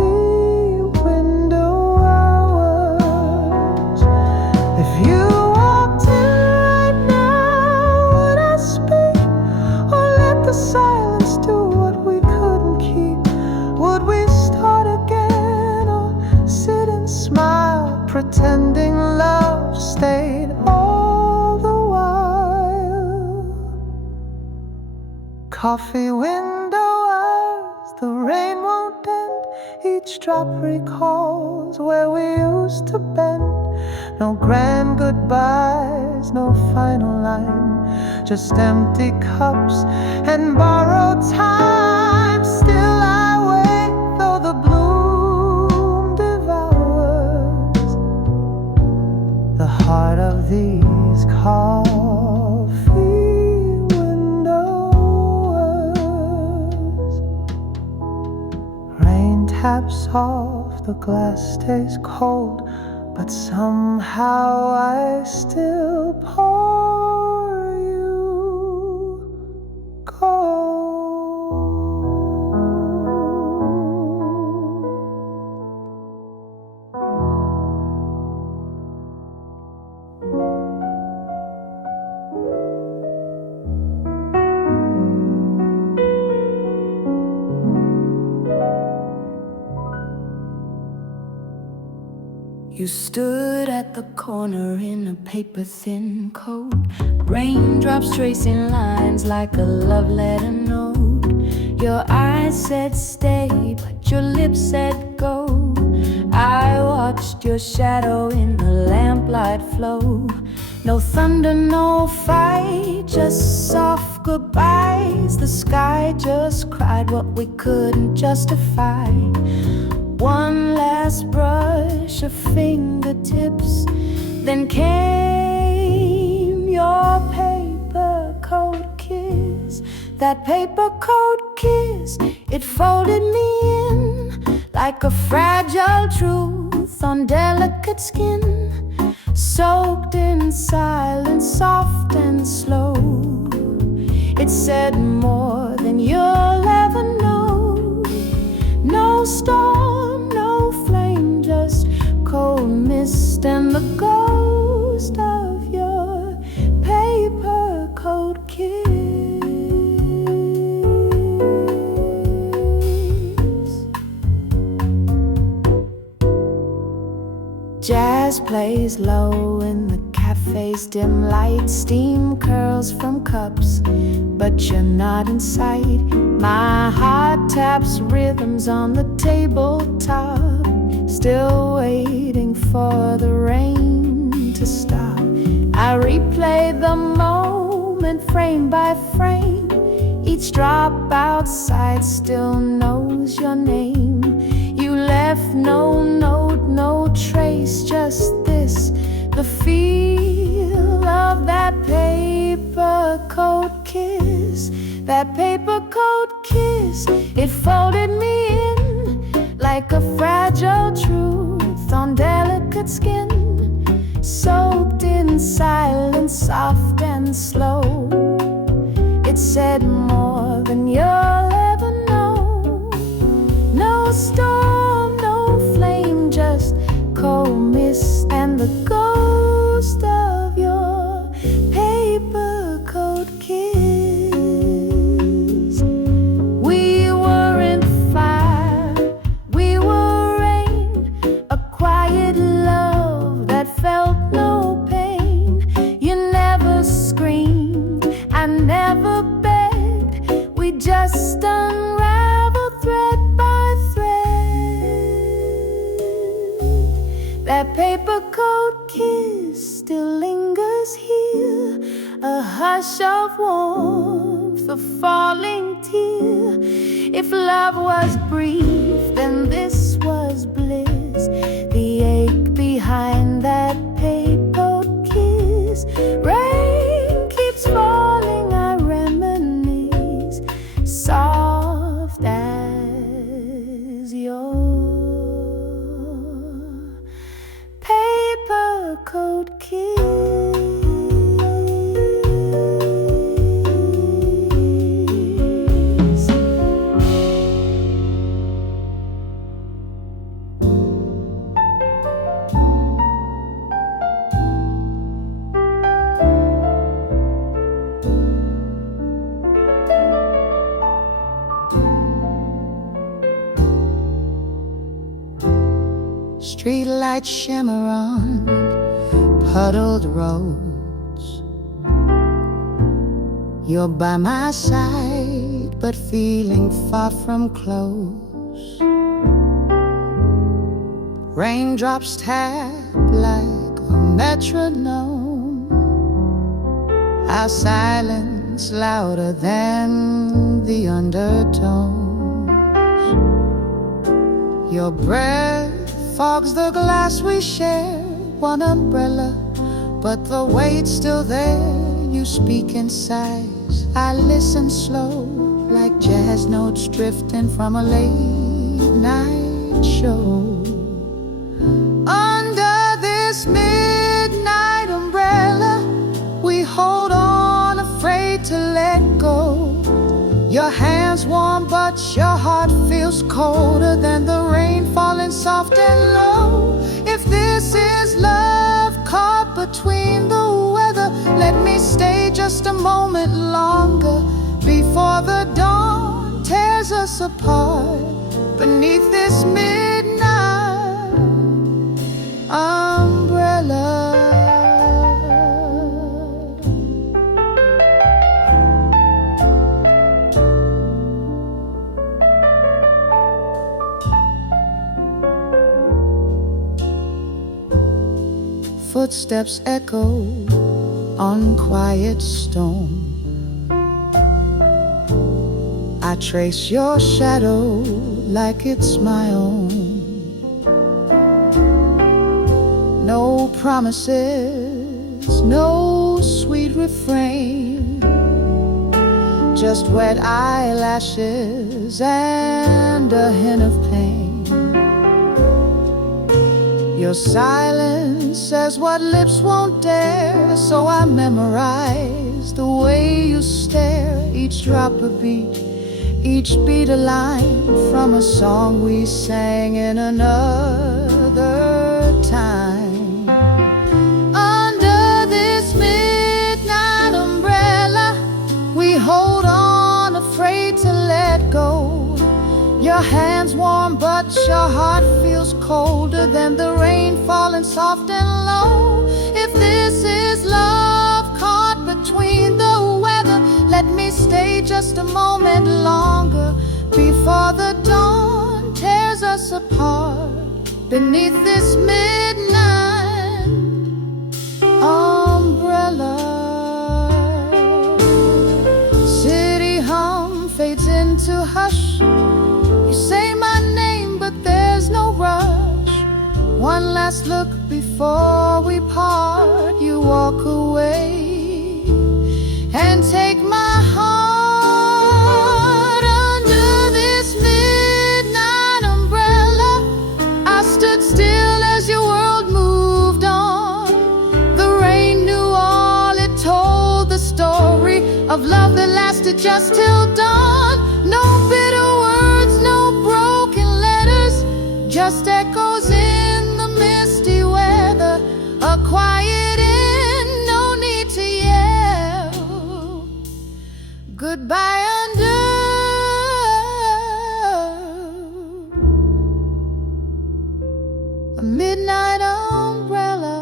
window hours. If you walked in right now, would I speak, or let the silence do what we couldn't keep? Would we start again, or sit and smile coffee window as the rain won't end. Each drop recalls where we used to bend. No grand goodbyes, no final line, just empty cups and borrowed time. Still I wait, though the bloom devours the heart of these coffee windows. Rain taps off, the glass stays cold, but somehow I still pour you gold. You stood at the corner in a paper-thin coat, raindrops tracing lines like a love letter note. Your eyes said stay, but your lips said go. I watched your shadow in the lamplight flow. No thunder, no fight, just soft goodbyes. The sky just cried what we couldn't justify. One last brush of fingertips, then came your papercoat kiss. That papercoat kiss, it folded me in like a fragile truth on delicate skin, soaked in silence, soft and slow. It said more than you'll ever know. No storm, no flame, just cold mist and the ghost of your papercoat kiss. Jazz plays low in the cafe's dim light. Steam curls from cups, but you're not in sight. My heart taps rhythms on the tabletop, still waiting for the rain to stop. I replay the moment frame by frame. Each drop outside still knows your name. You left no note, no trace, just this, the feel of that papercoat kiss. That papercoat kiss, it folded me in like a fragile truth on delicate skin, soaked in silence, soft and slow. It said more than you'll ever know. No storm, no flame, just cold mist and the ghost of your papercoat kiss. We weren't fire, we were rain, a quiet love that felt no pain. You never screamed, I never begged, we just unraveled thread by thread. That papercoat kiss still lingers here, a hush of warmth, a falling tear. If love was brief, then this was bliss. The ache behind that papercoat kiss. Rain keeps falling, I reminisce, soft as your papercoat kiss. Streetlights shimmer on puddled roads. You're by my side, but feeling far from close. Raindrops tap like a metronome, our silence louder than the undertones. Your breath fogs the glass we share, one umbrella, but the weight's still there. You speak in sighs, I listen slow, like jazz notes drifting from a late night show. Under this midnight umbrella, we hold on, afraid to let go. Your hands warm, but your heart feels colder than the rain falling soft and low. If this is love caught between the weather, let me stay just a moment longer before the dawn tears us apart beneath this midnight umbrella. Footsteps echo on quiet stone. I trace your shadow like it's my own. No promises, no sweet refrain, just wet eyelashes and a hint of pain. Your silence says what lips won't dare, so I memorize the way you stare. Each drop a beat, each beat a line from a song we sang in another time. Under this midnight umbrella, we hold on, afraid to let go. Your hands warm, but your heart feels colder than the rain falling soft and low. If this is love caught between the weather, let me stay just a moment longer before the dawn tears us apart beneath this midnight umbrella. City hum fades into hush. You say my name, but there's no rush. One last look before we part. You walk away and take my heart. Under this midnight umbrella, I stood still as your world moved on. The rain knew all, it told the story of love that lasted just till dawn. No bitter words, no broken letters, just echoes in the misty weather. A quiet end, no need to yell goodbye under a midnight umbrella.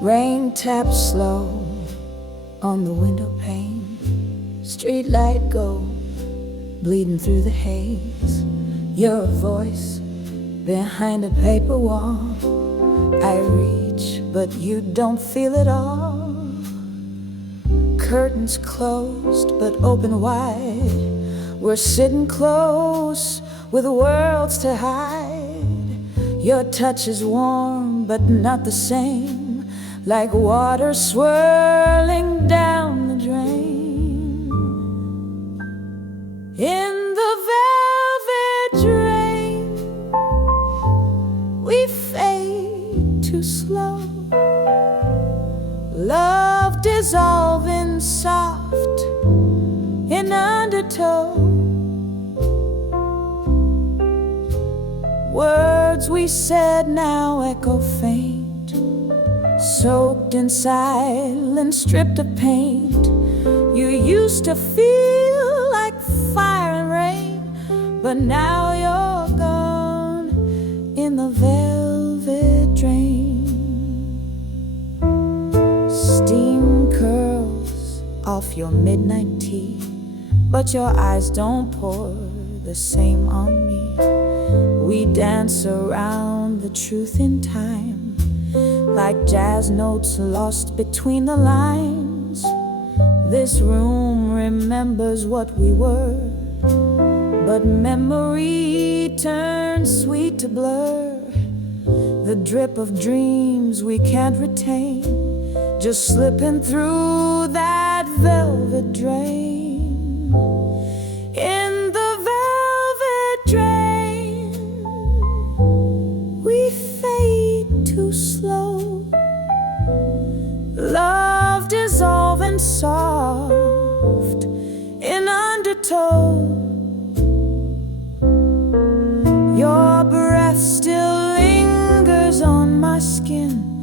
Rain taps slow on the window pane. Street light gold bleeding through the haze. Your voice behind a paper wall. I reach, but you don't feel it all. Curtains closed, but open wide. We're sitting close with worlds to hide. Your touch is warm, but not the same. Like water swirling down the drain. In the velvet drain, too slow. Love dissolving soft in undertow. Words we said now echo faint, soaked in silence, stripped of paint. You used to feel like fire and rain, but now you're gone in the velvet drain. Steam curls off your midnight tea, but your eyes don't pour the same on me. We dance around the truth in time, like jazz notes lost between the lines. This room remembers what we were, but memory turns sweet to blur. The drip of dreams we can't retain, just slipping through that velvet drain. In the velvet drain, we fade too slow. Love dissolving soft in undertow. Your breath still lingers on my skin,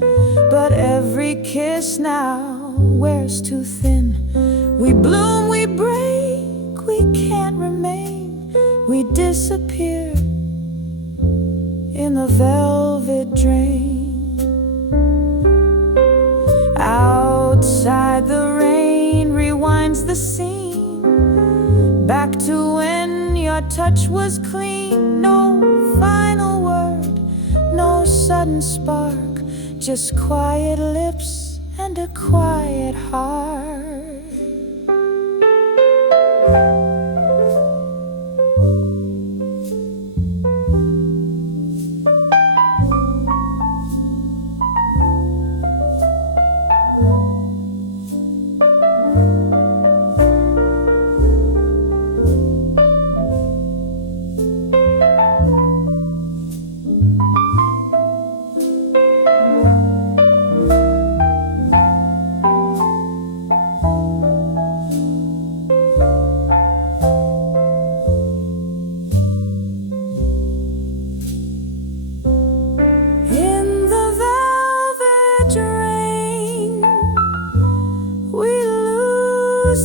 but every kiss now wears too thin. We bloom, we break, we can't remain. We disappear in the velvet drain. Outside the rain rewinds the scene, back to when your touch was clean. No final word, no sudden spark, just quiet lips and a quiet heart.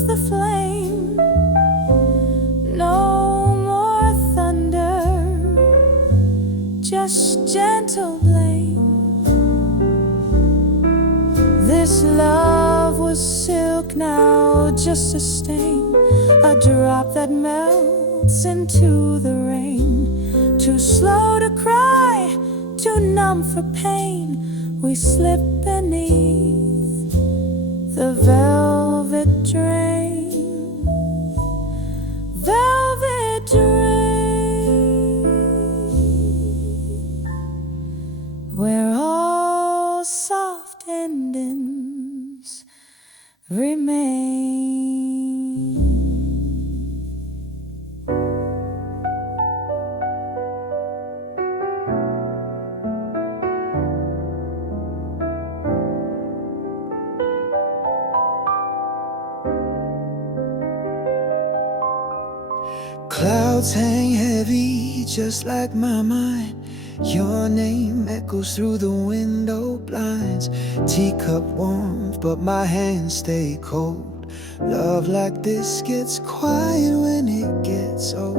The flame, no more thunder, just gentle blame. This love was silk, now just a stain, a drop that melts into the rain. Too slow to cry, too numb for pain, we slip beneath the velvet drain. Velvet drain, where all soft endings remain. Clouds hang heavy just like my mind. Your name echoes through the window blinds. Teacup warmth, but my hands stay cold. Love like this gets quiet when it gets old.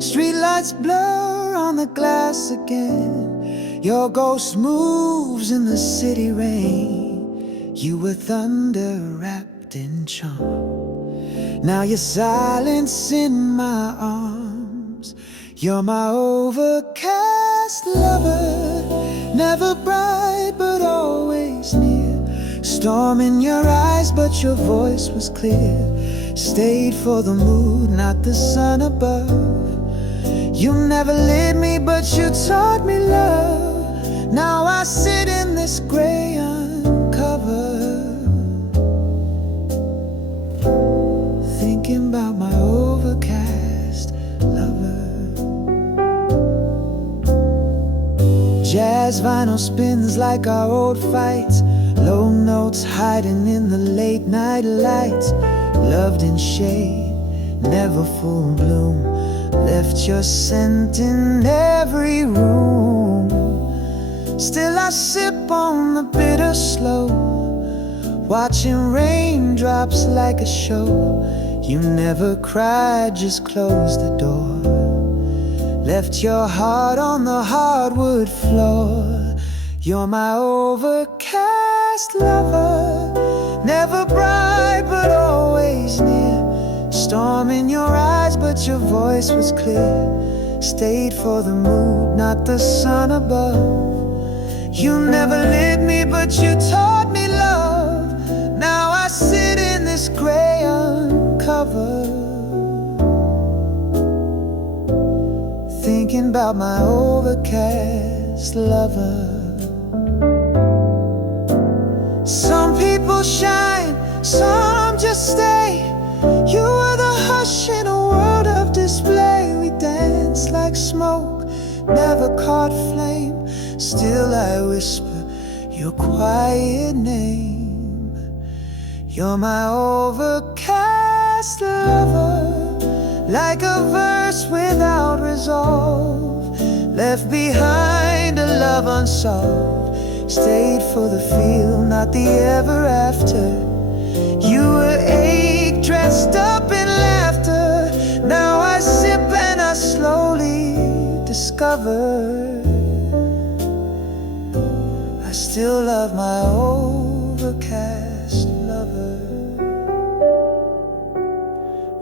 Streetlights blur on the glass again. Your ghost moves in the city rain. You were thunder wrapped in charm. Now you're silence in my arms. You're my overcast lover, never bright but always near. Storm in your eyes but your voice was clear. Stayed for the mood, not the sun above. You never lit me but you taught me love. Now I sit in this gray uncover, thinking about my overcast lover. Jazz As vinyl spins like our old fights, low notes hiding in the late night lights. Loved in shade, never full bloom. Left your scent in every room. Still I sip on the bitter slow, watching raindrops like a show. You never cried, just closed the door. Left your heart on the hardwood floor. You're my overcast lover, never bright but always near. Storm in your eyes but your voice was clear. Stayed for the mood, not the sun above. You never lit me but you taught me love. Now I sit in this gray uncover, thinking about my overcast lover. Some people shine, some just stay. You were the hush in a world of display. We danced like smoke, never caught flame. Still I whisper your quiet name. You're my overcast lover, like a verse without resolve. Left behind a love unsolved. Stayed for the feel, not the ever after. You were ache dressed up in laughter. Now I sip and I slowly discover I still love my overcast lover.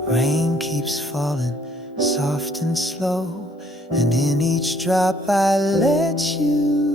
Rain keeps falling, soft and slow, and in each drop I let you